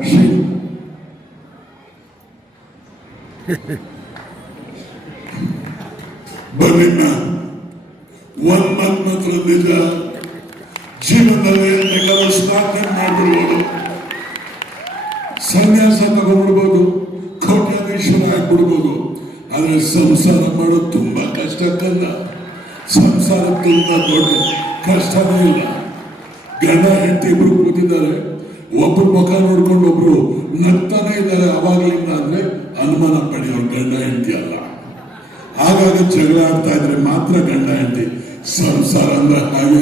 ಬನ್ನಿನ ಒಂದ್ ಮಾತ್ರ ನಿಜ, ಜೀವನದಲ್ಲಿ ಬೇಕಾದ್ರೂ ಸ್ನಾನ ಮಾಡ್ಬಿಡ್ಬೋದು, ಸನ್ಯಾಸ ತಗೊಂಡ್ಬಿಡ್ಬೋದು, ಕೋಟ್ಯಾಧೀಶ್ವರ ಆಗ್ಬಿಡ್ಬೋದು. ಆದ್ರೆ ಸಂಸಾರ ಮಾಡೋದು ತುಂಬಾ ಕಷ್ಟ ಕಲ್ಲ. ಸಂಸಾರ ತುಂಬಾ ದೊಡ್ಡ ಕಷ್ಟನೇ ಇಲ್ಲ. ಗಂಡ ಹೆಂಡತಿ ಇಬ್ರು ಕೂತಿದ್ದಾರೆ, ಒಬ್ರು ಮುಖ ನೋಡ್ಕೊಂಡು ಒಬ್ರು ನಗ್ತಾನೆ ಇದ್ದಾರೆ ಅವಾಗ್ಲಿಂದ ಅಂದ್ರೆ ಅನುಮಾನ ಪಡೆಯೋರು ಗಂಡ ಹೆಂಡತಿ ಅಲ್ಲ. ಆಗಾಗ ಜಗಳ ಆಡ್ತಾ ಇದ್ರೆ ಮಾತ್ರ ಗಂಡ ಹೆಂಡತಿ. ಸಂಸಾರ ಅಂದ್ರೆ ಹಾಗೆ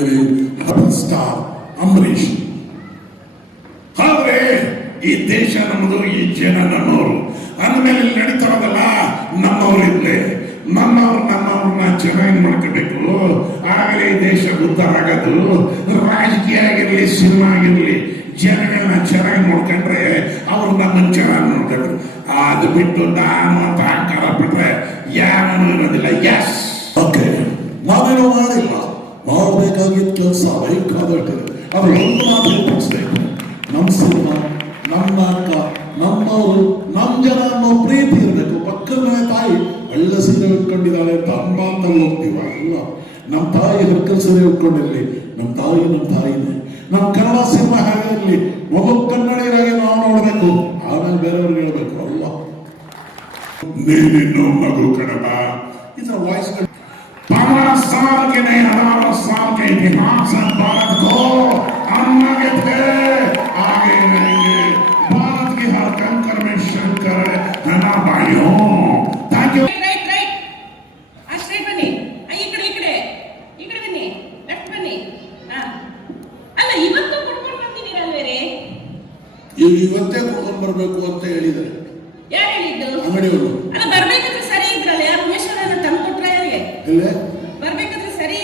ಸ್ಟಾರ್ ಅಂಬರೀಷ್. ಆದ್ರೆ ಈ ದೇಶ ನಮ್ಮದು, ಈ ಜನ ನಮ್ಮವರು ಅಂದಮೇಲೆ ನಡೀತಾರಲ್ಲ ನಮ್ಮವರಿದ್ಲೆ ನಮ್ಮವ್ರನ್ನ ಚೆನ್ನಾಗಿ ಮಾಡ್ಕೋಬೇಕು. ಆಗಲೇ ಈ ದೇಶ ಉದ್ಧಾರ ಆಗೋದು. ರಾಜಕೀಯ ಆಗಿರ್ಲಿ, ಸಿನಿಮಾ ಆಗಿರ್ಲಿ, ಜನಗಳನ್ನ ಚೆನ್ನಾಗಿ ನೋಡ್ಕೊಂಡ್ರೆ ಅವ್ರು ನಮ್ಮನ್ನು ಚೆನ್ನಾಗಿ ನೋಡ್ಕೊಂಡ್ರು. ಅದು ಬಿಟ್ಟು ನಾನು ಅಂತ ಅಹಂಕಾರ ಬಿಟ್ರೆ ಯಾರು ಇರೋದಿಲ್ಲ. ಎಸ್ ಓಕೆ, ನಾವೇನೋ ಮಾಡಿಲ್ಲ, ಮಾಡಬೇಕಾಗಿದ್ದ ಕೆಲಸ ಬೇಕಾದಷ್ಟು. ಅದು ಒಂದು ಮಾತು ಹೇಳ್ಬೇಕು, ನಮ್ಮ ಸಿನಿಮಾ, ನಮ್ಮ ನಾಟಕ, ನಮ್ಮವರು, ನಮ್ಮ ಜನ ಅನ್ನೋ ಪ್ರೀತಿ ಇರಬೇಕು. ಪಕ್ಕದ ಮನೆ ತಾಯಿ ಒಳ್ಳೆ ಸೀರೆ ಉಟ್ಕೊಂಡಿದ್ದಾಳೆ ತಮ್ಮ ಅಂತ ಹೋಗ್ತೀವ ಅಲ್ಲ. ನಮ್ಮ ತಾಯಿ ಹರ್ಕಲ್ ಸೀರೆ ಉಟ್ಕೊಂಡಿರ್ಲಿ, ನಮ್ಮ ತಾಯಿನೇ. ನಮ್ಮ ಕನ್ನಡ ಸಿನಿಮಾ ಹಾಗಿರಲಿ, ಮೊದಲು ಕನ್ನಡಿಗರಾಗಿ ನಾವು ನೋಡ್ಬೇಕು, ಆಮೇಲೆ ಬೇರೆಯವ್ರಿಗೆ ಹೇಳ್ಬೇಕು ಅಲ್ಲ. ನೀನಿನ್ನು ಮಗು ಕಣಬ. ಇದರ ವಾಯ್ಸ್ 15 साल के नहीं 1000 साल के इतिहास भारत को आगे रहेंगे. भारत की हर कंकर में शंकर है ना भाइयों. Thank you. ರೈಟ್ ಅಷ್ಟೇ ಬನ್ನಿ. ಈ ಕಡೆ ಬನ್ನಿ, ಲೆಫ್ಟ್ ಬನ್ನಿ. ಅಲ್ಲ, ಇವತ್ತು ಕುಡ್ಕೊಂಡು ಬಂದಿದ್ದೀರಲ್ವೇರೆ? ಇವತ್ತೇ ಕುಡ್ಕೊಂಡು ಬರ್ಬೇಕು ಅಂತ ಹೇಳಿದ್ದಾರೆ. ಯಾರು ಹೇಳಿದ್ದು? ಅಂಗಡಿಯವರು. ಅಲ್ಲ, ಬರ್ಬೇಕಾದ್ರೆ ಸರಿ ಇದ್ರಲ್ಲ, ಯಾರು ಉಮೇಶ್ವರನ ತಂದು ಕೊಟ್ರ ಯಾರಿಗೆ? ಇಲ್ಲ, ಬರ್ಬೇಕಾದ್ರೆ ಸರಿ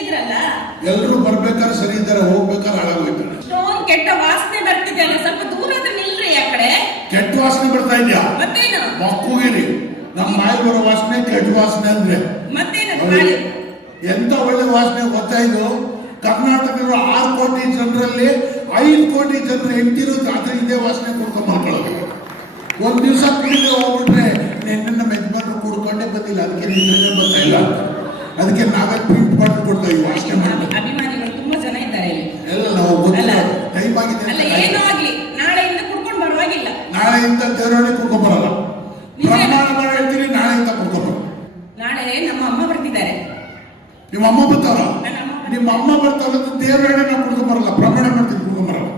ಎಲ್ಲರೂ ಬರ್ಬೇಕಾದ್ರೆ ಸರಿ ಇದ್ದಾರೆ, ಹೋಗ್ಬೇಕಾದ್ರೆ ಹಾಳಾಗೋಯ್ತಾರೆ. ಇಷ್ಟೊಂದು ಕೆಟ್ಟ ವಾಸನೆ ಬರ್ತಿದೆಯಲ್ಲ, ಸ್ವಲ್ಪ ದೂರ ಆದ್ರೆ ನಿಲ್ರಿ ಆ ಕಡೆ. ಕೆಟ್ಟ ವಾಸನೆ ಬರ್ತಾ ಇದೆಯಾ? ಮತ್ತೇನು ಮಕ್ಕಳಿರಿ, ನಮ್ಮ ಮಾಯಿ ಬರೋ ವಾಸನೆ ಕೆಟ್ಟ ವಾಸನೆ ಅಂದ್ರೆ. ಮತ್ತೇನದು ಮಾಡಿ? ಎಂತ ಒಳ್ಳೆ ವಾಸನೆ ಗೊತ್ತಾ ಇದು? ಕರ್ನಾಟಕದ 6 ಕೋಟಿ ಜನರಲ್ಲಿ 5 ಕೋಟಿ ಜನರು ಹೆಂಡತಿರೋದು ಆದ್ರೆ ಇದೇ ವಾಸನೆ ಕುಡ್ಕೊಂಡು ಮಾಡ್ಕೊಳ್ಳೋದು. ಒಂದ್ ದಿವಸ ಕುಡಿದು ಹೋಗ್ಬಿಟ್ರೆ ನಿನ್ನ ನಮ್ಮ ಯಜಮಾನರು ಕುಡ್ಕೊಂಡೇ ಬಂದಿಲ್ಲ, ಅದಕ್ಕೆ ನಿನ್ನೆ ಬರ್ತಾ ಇಲ್ಲ, ಅದಕ್ಕೆ ನಾವೇ ಪ್ರಿಂಟ್ ಮಾಡಿ ಕೊಡ್ತಾ ಈ ವಾಸನೆ ಮಾಡಿ. ಅಭಿಮಾನಿಗಳು ತುಂಬಾ ಜನ ಇದ್ದಾರೆ ಇಲ್ಲಿ. ಎಲ್ಲ ನಾವು ಗೊತ್ತಿಲ್ಲ, ಟೈಮ್ ಆಗಿದೆ. ಅಲ್ಲ ಏನೋ ಆಗ್ಲಿ, ನಾಳೆಯಿಂದ ಕುಡ್ಕೊಂಡು ಬರುವಾಗಿಲ್ಲ. ನಾಳೆಯಿಂದ ದೇವರೊಳಗೆ ಕುಡ್ಕೊಂಡ್ ಬರಲ್ಲ, ಪ್ರಮಾಣ ಮಾಡಿ ಹೇಳ್ತೀನಿ, ನಾಳೆಯಿಂದ ಕುಡ್ಕೊಂಡ್ ಬರಲ್ಲ. ನಾಳೆ ನಮ್ಮ ಅಮ್ಮ ಬರ್ತಿದ್ದಾರೆ. ನಿಮ್ಮ ಅಮ್ಮ ಬರ್ತಾರ? ನನ್ನ ಅಮ್ಮ ನಿಮ್ಮ ಅಮ್ಮ ಬರ್ತಾರ ದೇವರೊಳಗೆ ನಾವು ಕುಡ್ಕೊಂಡ್ ಬರಲ್ಲ, ಪ್ರಮಾಣ ಮಾಡ್ತೀನಿ ಕುಡ್ಕೊಂಡ್ ಬರಲ್ಲ.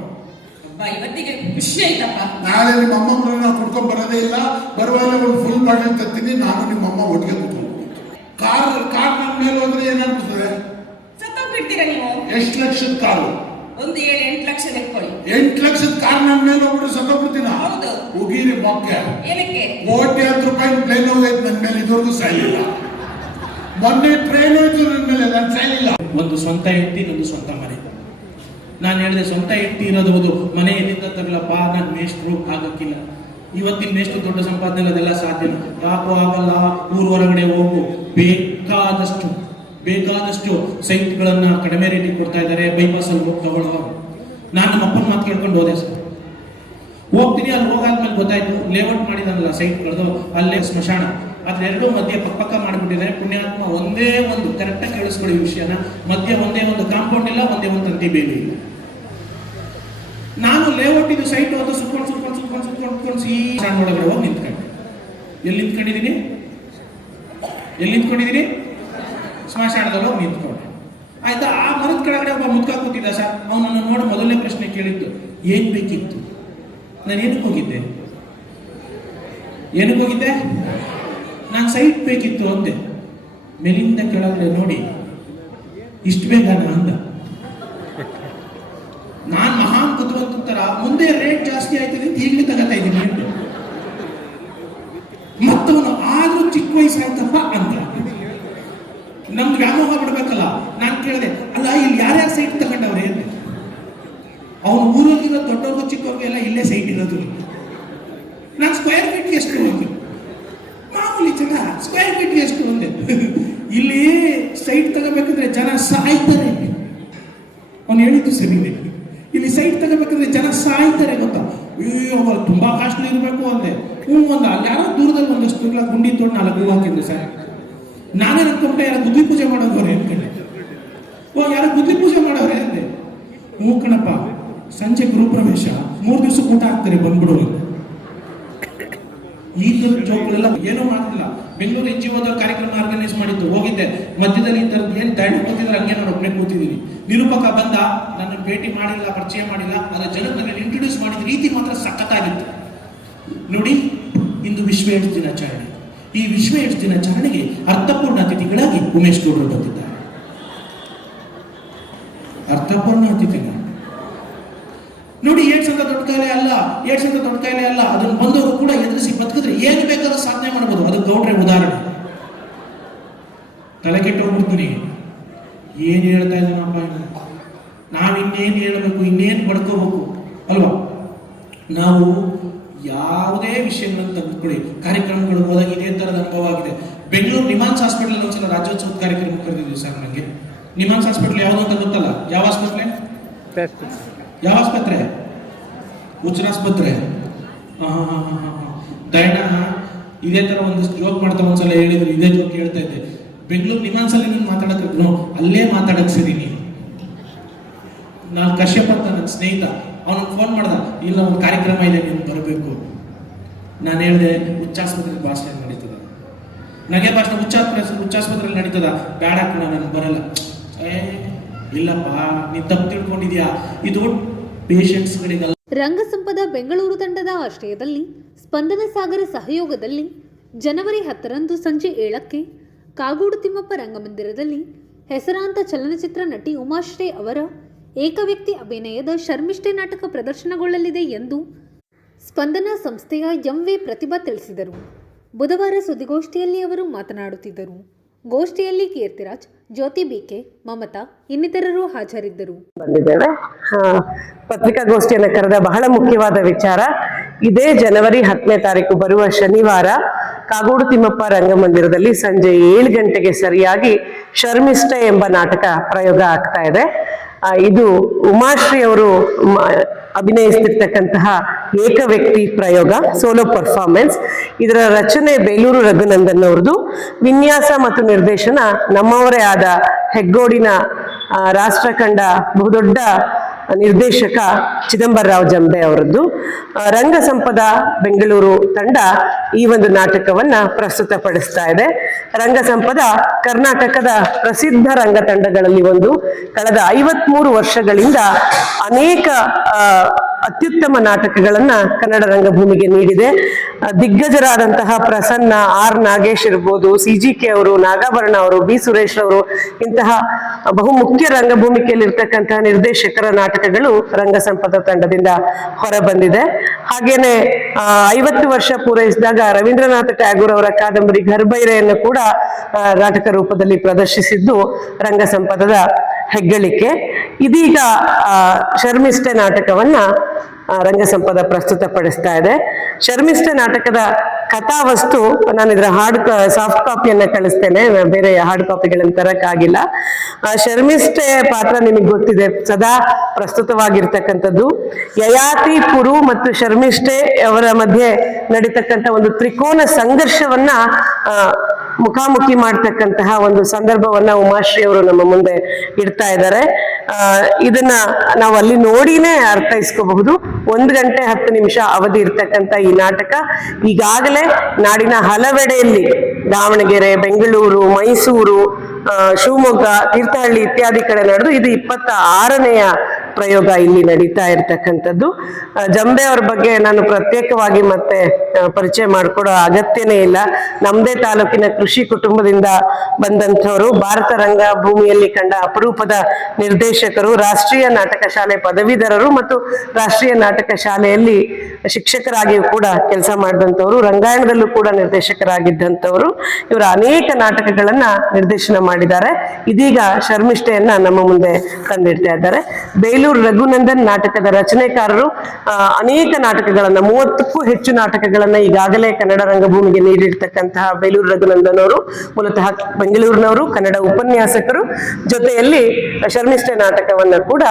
ಇವತ್ತಿಗೆ ಖುಷಿ ಆಯ್ತಪ್ಪ. ನಾಳೆ ನಿಮ್ಮ ಅಮ್ಮ ನಾವು ಕುಡ್ಕೊಂಡ್ ಬರೋದೇ ಇಲ್ಲ, ಬರುವಾಗ ಒಂದು ಫುಲ್ ಬಾಟಲ್ ತರ್ತೀನಿ, ನಾನು ನಿಮ್ಮ ಅಮ್ಮ ಒಟ್ಟಿಗೆ ಕುತ್ಕೊಂಡು. ಕಾರ್ ನನ್ನ ಮೇಲೆ ಹೋದ್ರೆ ಏನಾಗ್ತದೆ? ಸತ್ತೋಗ್ಬಿಡ್ತೀರಾ ನೀವು? ಎಷ್ಟು ಲಕ್ಷದ ಕಾರು? ಒಂದು 7-8 ಲಕ್ಷ ಎತ್ಕೊಳ್ಳಿ. 8 ಲಕ್ಷದ ಕಾರ್ ನನ್ನ ಮೇಲೆ ಹೋಗ್ಬಿಟ್ಟು ಸತ್ತೋಗ್ಬಿಡ್ತೀನ? ಹೌದು. ಹೋಗಿರಿ ಮೊಕ್ಕೆ. ಏನಕ್ಕೆ? ₹1,00,000 ಪ್ಲೇನ್ ಹೋಗೈತೆ ನನ್ನ ಮೇಲೆ, ಇದುವರೆಗೂ ಸಾಯಲಿಲ್ಲ. ಮೊನ್ನೆ ಟ್ರೈನ್ ಹೋಯ್ತು ನನ್ನ ಮೇಲೆ, ನಾನು ಸಾಯಲಿಲ್ಲ. ಒಂದು ಸ್ವಂತ ಹೆಂಡತಿ, ಒಂದು ಸ್ವಂತ ಮನೆ. ನಾನು ಹೇಳಿದೆ ಸ್ವಂತ ಹೆಂಡತಿ ಇರೋದು ಮನೆ ಎಲ್ಲಿಂದ ತರಲಪ್ಪ, ನಾನು ಮೇಷ್ಟ್ರು ಆಗಕ್ಕಿಲ್ಲ. ಇವತ್ತಿನ ಮೇಷ್ಟ್ರು ದೊಡ್ಡ ಸಂಪಾದನೆ ಅದೆಲ್ಲ ಸಾಧ್ಯನ? ಯಾಕೋ ಆಗಲ್ಲ. ಊರು ಹೊರಗಡೆ ಹೋಗು, ಬೇಕಾದಷ್ಟು ಸೈಟ್ಗಳನ್ನ ಕಡಿಮೆ ರೇಟಿಗೆ ಕೊಡ್ತಾ ಇದ್ದಾರೆ, ಬೈಪಾಸ್ ಅಲ್ಲಿ ಹೋಗಿ ತಗೊಳ್ಳೋ. ನಾನು ನಮ್ಮ ಅಪ್ಪನ ಮಾತು ಕೇಳ್ಕೊಂಡು ಹೋದೆ ಸರ್. ಹೋಗ್ತೀನಿ, ಅಲ್ಲಿ ಹೋಗಾದ್ಮೇಲೆ ಗೊತ್ತಾಯ್ತು ಲೇಔಟ್ ಮಾಡಿದಾನಲ್ಲ ಸೈಟ್ ಕಳೆದು, ಅಲ್ಲೇ ಸ್ಮಶಾನ, ಅದೆರಡೂ ಮಧ್ಯೆ ಪಕ್ಕ ಮಾಡಿಬಿಟ್ಟಿದ್ದಾರೆ. ಪುಣ್ಯಾತ್ಮ ಒಂದೇ ಒಂದು ಕರೆಕ್ಟಾಗಿ ಕೇಳಿಸ್ಕೊಳ್ಳಿ ಈ ವಿಷಯನ, ಮಧ್ಯೆ ಒಂದೇ ಒಂದು ಕಾಂಪೌಂಡ್ ಇಲ್ಲ, ಒಂದೇ ಒಂದು ತಂತಿ ಬೇಲಿ ಇಲ್ಲ. ನಾನು ಲೇಔಟ್ ಇದು ಸೈಟ್ ಹೋದ ಸುತ್ಕೊಂಡು ಈ ಸಣ್ಣ ಒಳಗಡೆ ಹೋಗಿ ನಿಂತ್ಕೊಂಡೆ. ಎಲ್ಲಿ ನಿಂತ್ಕೊಂಡಿದ್ದೀನಿ? ಸ್ಮಶಾನದಲ್ಲಿ ಹೋಗಿ ನಿಂತ್ಕೊಂಡೆ. ಆಯ್ತಾ? ಆ ಮರದ ಕೆಳಗಡೆ ಒಬ್ಬ ಮುದ್ಕ ಕೂತಿದ್ದ ಸರ್. ಅವನನ್ನು ನೋಡಿ ಮೊದಲನೇ ಪ್ರಶ್ನೆ ಕೇಳಿದ್ದು, ಏನ್ ಬೇಕಿತ್ತು? ನಾನು ಏನಕ್ಕೆ ಹೋಗಿದ್ದೆ? ನಾನು ಸೈಟ್ ಬೇಕಿತ್ತು ಅಂದೆ. ಮೇಲಿಂದ ಕೆಳಗಡೆ ನೋಡಿ, ಇಷ್ಟು ಬೇಗನ ಅಂದ. ನಾನ್ ಮಹಾನ್ ಬುದ್ಧಿವಂತ ತರ ಮುಂದೆ ರೇಟ್ ಜಾಸ್ತಿ ಆಯ್ತದೆ ಅಂತ ಈಗಲೇ ತಗೋತಾ ಇದ್ದೀನಿ ಅಂತ. ಮತ್ತವನು ಆದ್ರೂ ಚಿಕ್ಕ ವಯಸ್ಸಾಯ್ತಪ್ಪ ಅಂತ. ನಮ್ಗೆ ವ್ಯಾಮೋಹ ಬಿಡ್ಬೇಕಲ್ಲ. ನಾನು ಕೇಳಿದೆ, ಅಲ್ಲ ಇಲ್ಲಿ ಯಾರ್ಯಾರು ಸೈಟ್ ತಗೊಂಡವ್ರೆ ಅಂದೆ. ಅವನು ಊರಲ್ಲಿರೋ ದೊಡ್ಡವ್ರಿಗೂ ಚಿಕ್ಕವ್ರಿಗೆಲ್ಲ ಇಲ್ಲೇ ಸೈಟ್ ಇರೋದು. ನಾನು ಸ್ಕ್ವೇರ್ ಫೀಟ್ ಎಷ್ಟು ಹೋಗಿ ಮಾಮೂಲಿ ಜನ ಸ್ಕ್ವೇರ್ ಫೀಟ್ ಎಷ್ಟು ಒಂದೇ. ಇಲ್ಲಿ ಸೈಟ್ ತಗೋಬೇಕಂದ್ರೆ ಜನ ಸಾಯ್ತಾರೆ. ಅವನು ಹೇಳಿದ್ದು ಸರಿ, ಇಲ್ಲಿ ಸೈಟ್ ತಗೋಬೇಕಂದ್ರೆ ಜನ ಸಾಯ್ತಾರೆ ಗೊತ್ತಾ. ಅಯ್ಯೋ ತುಂಬಾ ಕಾಸ್ಟ್ಲಿ ಇರಬೇಕು ಅಂದೆ. ಅಲ್ಲಿ ಯಾರೋ ದೂರದಲ್ಲಿ ಒಂದಷ್ಟು ಗುಂಡಿ ತೊಗೊಂಡು 4 ಹೂವು ಹಾಕಿದ್ದೆ ಸರ್. ನಾನೇ ಅನ್ಕೊಂಡೆ ಯಾರು ಗುದ್ಲಿ ಪೂಜೆ ಮಾಡೋದವ್ರೆ ಅನ್ಕೊಂಡೆ. ಯಾರು ಗುದ್ಲಿ ಪೂಜೆ ಮಾಡೋರೆ ಅಂದೆ. ಹ್ಞೂ ಕಣಪ್ಪ, ಸಂಜೆ ಗೃಹಪ್ರವೇಶ 3 ದಿವಸ ಊಟ ಹಾಕ್ತಾರೆ, ಬಂದ್ಬಿಡು. ಈ ತರ ಜೋಕ್ಗಳೆಲ್ಲ ಏನೋ ಮಾಡ್ತಿಲ್ಲ. ಬೆಂಗಳೂರು NGO ಕಾರ್ಯಕ್ರಮ ಆರ್ಗನೈಸ್ ಮಾಡಿದ್ದು, ಹೋಗಿದ್ದೆ. ಮಧ್ಯದಲ್ಲಿ ಈ ತರದ್ದು ಏನ್ ದಾಳಿ ಕೂತಿದ್ರೆ ಹಂಗೆ ನಾನು ಒಬ್ಬನೇ ಕೂತಿದ್ದೀನಿ. ನಿರೂಪಕ ಬಂದ, ನನ್ನ ಭೇಟಿ ಮಾಡಿಲ್ಲ, ಪರಿಚಯ ಮಾಡಿಲ್ಲ, ಅದರ ಜನರನ್ನ ಇಂಟ್ರೊಡ್ಯೂಸ್ ಮಾಡಿದ ರೀತಿ ಮಾತ್ರ ಸಖತ್ತಾಗಿತ್ತು. ನೋಡಿ, ಇಂದು ವಿಶ್ವ ಏಡ್ಸ್ ದಿನಾಚರಣೆ. ಈ ವಿಶ್ವ ಏಡ್ಸ್ ದಿನಾಚರಣೆಗೆ ಅರ್ಥಪೂರ್ಣ ಅತಿಥಿಗಳಾಗಿ ಉಮೇಶ್ ಗೌಡರು ಬಂದಿದ್ದಾರೆ. ಅರ್ಥಪೂರ್ಣ ಅತಿಥಿಗಳು ನೋಡಿ, ಏಡ್ಸ್ ಅಂತ ದೊಡ್ಡ ಕಾಯಿಲೆ ಅಲ್ಲ. ಅದನ್ನು ಬಂದವರು ಕೂಡ ಎದುರಿಸಿ ಬದುಕಿದ್ರೆ ಏನು ಬೇಕಾದ್ರೂ ಸಾಧನೆ ಮಾಡಬಹುದು. ಅದು ಗೌಡ್ರೆ ಉದಾಹರಣೆ. ತಲೆ ಕೆಟ್ಟೋಗ್ಬಿಡ್ತೀನಿ, ಏನ್ ಹೇಳ್ತಾ ಇದ್ದಾನಪ್ಪ, ನಾವಿನ್ನೇನು ಹೇಳಬೇಕು, ಇನ್ನೇನು ಬಡ್ಕೋಬೇಕು ಅಲ್ವಾ? ನಾವು ಯಾವುದೇ ವಿಷಯಗಳನ್ನು ತೆಗೆದುಕೊಳ್ಳಿ, ಕಾರ್ಯಕ್ರಮಗಳು ಹೋದಾಗ ಇದೇ ತರದ ಅನುಭವ ಆಗಿದೆ. ಬೆಂಗಳೂರು ನಿಮಾನ್ಸ್ ಹಾಸ್ಪಿಟಲ್ ಒಂದ್ಸಲ ರಾಜ್ಯೋತ್ಸವದ ಕಾರ್ಯಕ್ರಮ ಕರೆದಿದ್ವಿ ಸರ್. ನನಗೆ ನಿಮಾನ್ಸ್ ಹಾಸ್ಪಿಟಲ್ ಯಾವುದು ಅಂತ ಗೊತ್ತಲ್ಲ. ಯಾವ ಆಸ್ಪತ್ರೆ? ಹುಚ್ಚರಾಸ್ಪತ್ರೆ. ದಯಣ ಇದೇ ತರ ಒಂದಿಷ್ಟು ಜೋಕ್ ಮಾಡ್ತಾ ಒಂದ್ಸಲ ಹೇಳಿದ್ರು, ಇದೇ ಜೋಕ್ ಹೇಳ್ತಾ ಇದ್ದೆ. ಬೆಂಗಳೂರು ನಿಮಾನ್ಸ್ ಅಲ್ಲಿ ನೀನು ಮಾತಾಡಕ್ ಅಲ್ಲೇ ಮಾತಾಡಕ್ ಸರಿ ನೀನು. ನಾನು ಕಶ್ಯಪ್ ಅಂತ ನನ್ನ ಸ್ನೇಹಿತ, ಅವನಿಗೆ ಫೋನ್ ಮಾಡ್ದ, ಇಲ್ಲ ಒಂದು ಕಾರ್ಯಕ್ರಮ ಇದೆ, ನೀನು ಬರಬೇಕು. ನಾನು ಹೇಳಿದೆ, ಹುಚ್ಚಾಸ್ಪತ್ರೆಗೆ ಭಾಷಣ ನಡೀತದ, ನಗೆ ಭಾಷಣ ಹುಚ್ಚಾಸ್ಪತ್ರೆಯಲ್ಲಿ ನಡೀತದ, ಬೇಡ ಕಣ ನಾನು ಬರಲ್ಲ. ಇಲ್ಲಪ್ಪ, ನೀನು ತಪ್ಪು ತಿಳ್ಕೊಂಡಿದ್ಯಾ, ಇದು ಪೇಷಂಟ್ಸ್ಗಳಿಗಲ್ಲ. ರಂಗಸಂಪದ ಬೆಂಗಳೂರು ತಂಡದ ಆಶ್ರಯದಲ್ಲಿ ಸ್ಪಂದನ ಸಾಗರ ಸಹಯೋಗದಲ್ಲಿ ಜನವರಿ 10ರಂದು ಸಂಜೆ 7ಕ್ಕೆ ಕಾಗೋಡು ತಿಮ್ಮಪ್ಪ ರಂಗಮಂದಿರದಲ್ಲಿ ಹೆಸರಾಂತ ಚಲನಚಿತ್ರ ನಟಿ ಉಮಾಶ್ರೀ ಅವರ ಏಕವ್ಯಕ್ತಿ ಅಭಿನಯದ ಶರ್ಮಿಷ್ಠೆ ನಾಟಕ ಪ್ರದರ್ಶನಗೊಳ್ಳಲಿದೆ ಎಂದು ಸ್ಪಂದನ ಸಂಸ್ಥೆಯ MV ಪ್ರತಿಭಾ ತಿಳಿಸಿದರು. ಬುಧವಾರ ಸುದ್ದಿಗೋಷ್ಠಿಯಲ್ಲಿ ಅವರು ಮಾತನಾಡುತ್ತಿದ್ದರು. ಗೋಷ್ಠಿಯಲ್ಲಿ ಕೀರ್ತಿರಾಜ್, ಜ್ಯೋತಿ ಬಿಕೆ, ಮಮತಾ ಇನ್ನಿತರರು ಹಾಜರಿದ್ದರು. ಬಂದಿದ್ದೇವೆ. ಪತ್ರಿಕಾಗೋಷ್ಠಿಯನ್ನು ಕರೆದ ಬಹಳ ಮುಖ್ಯವಾದ ವಿಚಾರ, ಇದೇ ಜನವರಿ 10ನೇ ತಾರೀಕು ಬರುವ ಶನಿವಾರ ಕಾಗೋಡು ತಿಮ್ಮಪ್ಪ ರಂಗಮಂದಿರದಲ್ಲಿ ಸಂಜೆ 7 ಗಂಟೆಗೆ ಸರಿಯಾಗಿ ಶರ್ಮಿಷ್ಠೆ ಎಂಬ ನಾಟಕ ಪ್ರಯೋಗ ಆಗ್ತಾ ಇದೆ. ಇದು ಉಮಾಶ್ರೀ ಅವರು ಅಭಿನಯಿಸ್ತಿರ್ತಕ್ಕಂತಹ ಏಕ ವ್ಯಕ್ತಿ ಪ್ರಯೋಗ, ಸೋಲೋ ಪರ್ಫಾರ್ಮೆನ್ಸ್. ಇದರ ರಚನೆ ಬೇಲೂರು ರಘುನಂದನ್ ಅವ್ರದ್ದು, ವಿನ್ಯಾಸ ಮತ್ತು ನಿರ್ದೇಶನ ನಮ್ಮವರೇ ಆದ ಹೆಗ್ಗೋಡಿನ ರಾಷ್ಟ್ರ ಕಂಡ ಬಹುದೊಡ್ಡ ನಿರ್ದೇಶಕ ಚಿದಂಬರರಾವ್ ಜಂಬೆ ಅವರದ್ದು. ರಂಗ ಸಂಪದ ಬೆಂಗಳೂರು ತಂಡ ಈ ಒಂದು ನಾಟಕವನ್ನ ಪ್ರಸ್ತುತಪಡಿಸ್ತಾ ಇದೆ. ರಂಗ ಸಂಪದ ಕರ್ನಾಟಕದ ಪ್ರಸಿದ್ಧ ರಂಗ ತಂಡಗಳಲ್ಲಿ ಒಂದು. ಕಳೆದ 53 ವರ್ಷಗಳಿಂದ ಅನೇಕ ಅತ್ಯುತ್ತಮ ನಾಟಕಗಳನ್ನ ಕನ್ನಡ ರಂಗಭೂಮಿಗೆ ನೀಡಿದೆ. ದಿಗ್ಗಜರಾದಂತಹ ಪ್ರಸನ್ನ, ಆರ್ ನಾಗೇಶ್ ಇರ್ಬೋದು, CGK ಅವರು, ನಾಗಾಭರಣ ಅವರು, ಬಿ ಸುರೇಶ್ ಅವರು, ಇಂತಹ ಬಹುಮುಖ್ಯ ರಂಗಭೂಮಿಕೆಯಲ್ಲಿರ್ತಕ್ಕಂತಹ ನಿರ್ದೇಶಕರ ನಾಟಕಗಳು ರಂಗ ಸಂಪದ ತಂಡದಿಂದ ಹೊರಬಂದಿದೆ. ಹಾಗೇನೆ 50 ವರ್ಷ ಪೂರೈಸಿದಾಗ ರವೀಂದ್ರನಾಥ ಟ್ಯಾಗೂರ್ ಅವರ ಕಾದಂಬರಿ ಘರ್ಬೈರೆಯನ್ನು ಕೂಡ ನಾಟಕ ರೂಪದಲ್ಲಿ ಪ್ರದರ್ಶಿಸಿದ್ದು ರಂಗ ಸಂಪದದ ಹೆಗ್ಗಳಿಕೆ. ಇದೀಗ ಶರ್ಮಿಷ್ಠೆ ನಾಟಕವನ್ನ ರಂಗ ಸಂಪದ ಪ್ರಸ್ತುತಪಡಿಸ್ತಾ ಇದೆ. ಶರ್ಮಿಷ್ಠೆ ನಾಟಕದ ಕಥಾವಸ್ತು, ನಾನು ಇದರ ಸಾಫ್ಟ್ ಕಾಪಿಯನ್ನ ಕಳಿಸ್ತೇನೆ, ಬೇರೆ ಹಾರ್ಡ್ ಕಾಪಿಗಳನ್ನು ತರಕ್ಕಾಗಿಲ್ಲ. ಶರ್ಮಿಷ್ಠೆ ಪಾತ್ರ ನಿಮಗೆ ಗೊತ್ತಿದೆ, ಸದಾ ಪ್ರಸ್ತುತವಾಗಿರ್ತಕ್ಕಂಥದ್ದು. ಯಯಾತಿ, ಪುರು ಮತ್ತು ಶರ್ಮಿಷ್ಠೆ ಅವರ ಮಧ್ಯೆ ನಡೀತಕ್ಕಂಥ ಒಂದು ತ್ರಿಕೋನ ಸಂಘರ್ಷವನ್ನ ಮುಖಾಮುಖಿ ಮಾಡ್ತಕ್ಕಂತಹ ಒಂದು ಸಂದರ್ಭವನ್ನ ಉಮಾಶ್ರೀ ಅವರು ನಮ್ಮ ಮುಂದೆ ಇಡ್ತಾ ಇದ್ದಾರೆ. ಇದನ್ನ ನಾವು ಅಲ್ಲಿ ನೋಡಿನೇ ಅರ್ಥೈಸ್ಕೋಬಹುದು. 1 ಗಂಟೆ 10 ನಿಮಿಷ ಅವಧಿ ಇರ್ತಕ್ಕಂಥ ಈ ನಾಟಕ ಈಗಾಗಲೇ ನಾಡಿನ ಹಲವೆಡೆಯಲ್ಲಿ, ದಾವಣಗೆರೆ, ಬೆಂಗಳೂರು, ಮೈಸೂರು, ಶಿವಮೊಗ್ಗ, ತೀರ್ಥಹಳ್ಳಿ ಇತ್ಯಾದಿ ಕಡೆ ನಡೆದು ಇದು 26ನೇಯ ಪ್ರಯೋಗ ಇಲ್ಲಿ ನಡೀತಾ ಇರ್ತಕ್ಕಂಥದ್ದು. ಜಂಬೆ ಅವ್ರ ಬಗ್ಗೆ ನಾನು ಪ್ರತ್ಯೇಕವಾಗಿ ಮತ್ತೆ ಪರಿಚಯ ಮಾಡಿಕೊಡೋ ಅಗತ್ಯನೇ ಇಲ್ಲ. ನಮ್ಮದೇ ತಾಲೂಕಿನ ಕೃಷಿ ಕುಟುಂಬದಿಂದ ಬಂದಂಥವರು, ಭಾರತ ರಂಗಭೂಮಿಯಲ್ಲಿ ಕಂಡ ಅಪರೂಪದ ನಿರ್ದೇಶಕರು, ರಾಷ್ಟ್ರೀಯ ನಾಟಕ ಶಾಲೆ ಪದವೀಧರರು ಮತ್ತು ರಾಷ್ಟ್ರೀಯ ನಾಟಕ ಶಾಲೆಯಲ್ಲಿ ಶಿಕ್ಷಕರಾಗಿಯೂ ಕೂಡ ಕೆಲಸ ಮಾಡಿದಂಥವ್ರು, ರಂಗಾಯಣದಲ್ಲೂ ಕೂಡ ನಿರ್ದೇಶಕರಾಗಿದ್ದಂಥವ್ರು. ಇವರ ಅನೇಕ ನಾಟಕಗಳನ್ನ ನಿರ್ದೇಶನ ಮಾಡಿದ್ದಾರೆ. ಇದೀಗ ಶರ್ಮಿಷ್ಠೆಯನ್ನ ನಮ್ಮ ಮುಂದೆ ತಂದಿಡ್ತಾ ಇದ್ದಾರೆ. ಬೇಲೂರು ರಘುನಂದನ್ ನಾಟಕದ ರಚನೆಕಾರರು. ಅನೇಕ ನಾಟಕಗಳನ್ನ, 30ಕ್ಕೂ ಹೆಚ್ಚು ನಾಟಕಗಳನ್ನ ಈಗಾಗಲೇ ಕನ್ನಡ ರಂಗಭೂಮಿಗೆ ನೀಡಿರ್ತಕ್ಕಂತಹ ಬೇಲೂರು ರಘುನಂದನ್ ಅವರು ಮೂಲತಃ ಬೆಂಗಳೂರಿನವರು, ಕನ್ನಡ ಉಪನ್ಯಾಸಕರು, ಜೊತೆಯಲ್ಲಿ ಶರ್ಮಿಷ್ಠೆ ನಾಟಕವನ್ನ ಕೂಡ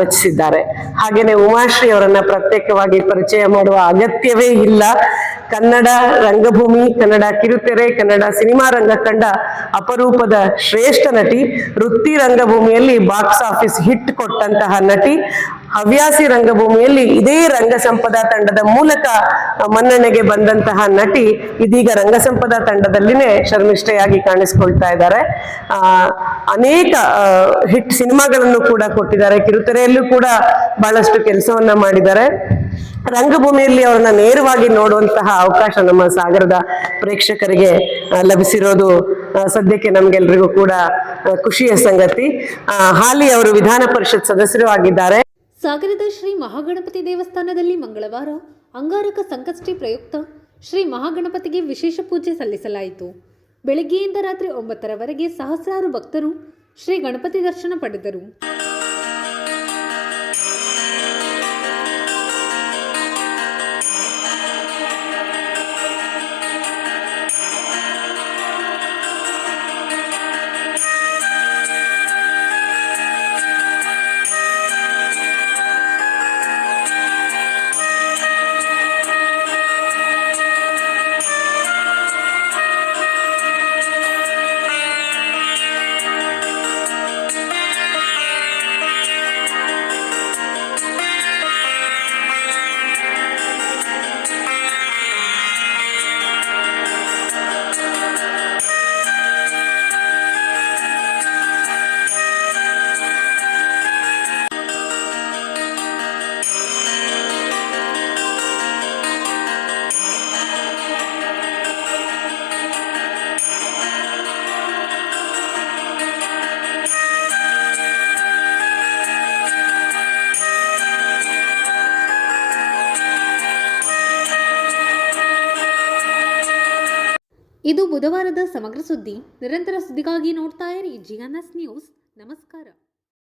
ರಚಿಸಿದ್ದಾರೆ. ಹಾಗೇನೆ ಉಮಾಶ್ರೀ ಅವರನ್ನ ಪ್ರತ್ಯೇಕವಾಗಿ ಪರಿಚಯ ಮಾಡುವ ಅಗತ್ಯವೇ ಇಲ್ಲ. ಕನ್ನಡ ರಂಗಭೂಮಿ, ಕನ್ನಡ ಕಿರುತೆರೆ, ಕನ್ನಡ ಸಿನಿಮಾ ರಂಗ ಕಂಡ ಅಪರೂಪದ ಶ್ರೇಷ್ಠ ನಟಿ. ವೃತ್ತಿ ರಂಗಭೂಮಿಯಲ್ಲಿ ಬಾಕ್ಸ್ ಆಫೀಸ್ ಹಿಟ್ ಕೊಟ್ಟಂತಹ ನಟಿ. ಹವ್ಯಾಸಿ ರಂಗಭೂಮಿಯಲ್ಲಿ ಇದೇ ರಂಗ ಸಂಪದ ತಂಡದ ಮೂಲಕ ಮನ್ನಣೆಗೆ ಬಂದಂತಹ ನಟಿ ಇದೀಗ ರಂಗ ಸಂಪದ ತಂಡದಲ್ಲಿನೇ ಶರ್ಮಿಷ್ಠೆಯಾಗಿ ಕಾಣಿಸ್ಕೊಳ್ತಾ ಇದ್ದಾರೆ. ಅನೇಕ ಹಿಟ್ ಸಿನಿಮಾಗಳನ್ನು ಕೂಡ ಕೊಟ್ಟಿದ್ದಾರೆ. ಕಿರುತೆರೆಯಲ್ಲೂ ಕೂಡ ಬಹಳಷ್ಟು ಕೆಲಸವನ್ನ ಮಾಡಿದ್ದಾರೆ. ರಂಗಭೂಮಿಯಲ್ಲಿ ಅವ್ರನ್ನ ನೇರವಾಗಿ ನೋಡುವಂತಹ ಅವಕಾಶ ನಮ್ಮ ಸಾಗರದ ಪ್ರೇಕ್ಷಕರಿಗೆ ಲಭಿಸಿರೋದು ಸದ್ಯಕ್ಕೆ ನಮ್ಗೆಲ್ರಿಗೂ ಕೂಡ ಖುಷಿಯ ಸಂಗತಿ. ಹಾಲಿ ಅವರು ವಿಧಾನ ಪರಿಷತ್ ಸದಸ್ಯರು ಆಗಿದ್ದಾರೆ. ಸಾಗರದ ಶ್ರೀ ಮಹಾಗಣಪತಿ ದೇವಸ್ಥಾನದಲ್ಲಿ ಮಂಗಳವಾರ ಅಂಗಾರಕ ಸಂಕಷ್ಟಿ ಪ್ರಯುಕ್ತ ಶ್ರೀ ಮಹಾಗಣಪತಿಗೆ ವಿಶೇಷ ಪೂಜೆ ಸಲ್ಲಿಸಲಾಯಿತು. ಬೆಳಗ್ಗೆಯಿಂದ ರಾತ್ರಿ 9ರವರೆಗೆ ಸಹಸ್ರಾರು ಭಕ್ತರು ಶ್ರೀ ಗಣಪತಿ ದರ್ಶನ ಪಡೆದರು. ಇದು ಬುಧವಾರದ ಸಮಗ್ರ ಸುದ್ದಿ. ನಿರಂತರ ಸುದ್ದಿಗಾಗಿ ನೋಡ್ತಾ ಇರಿ GNS ನ್ಯೂಸ್. ನಮಸ್ಕಾರ.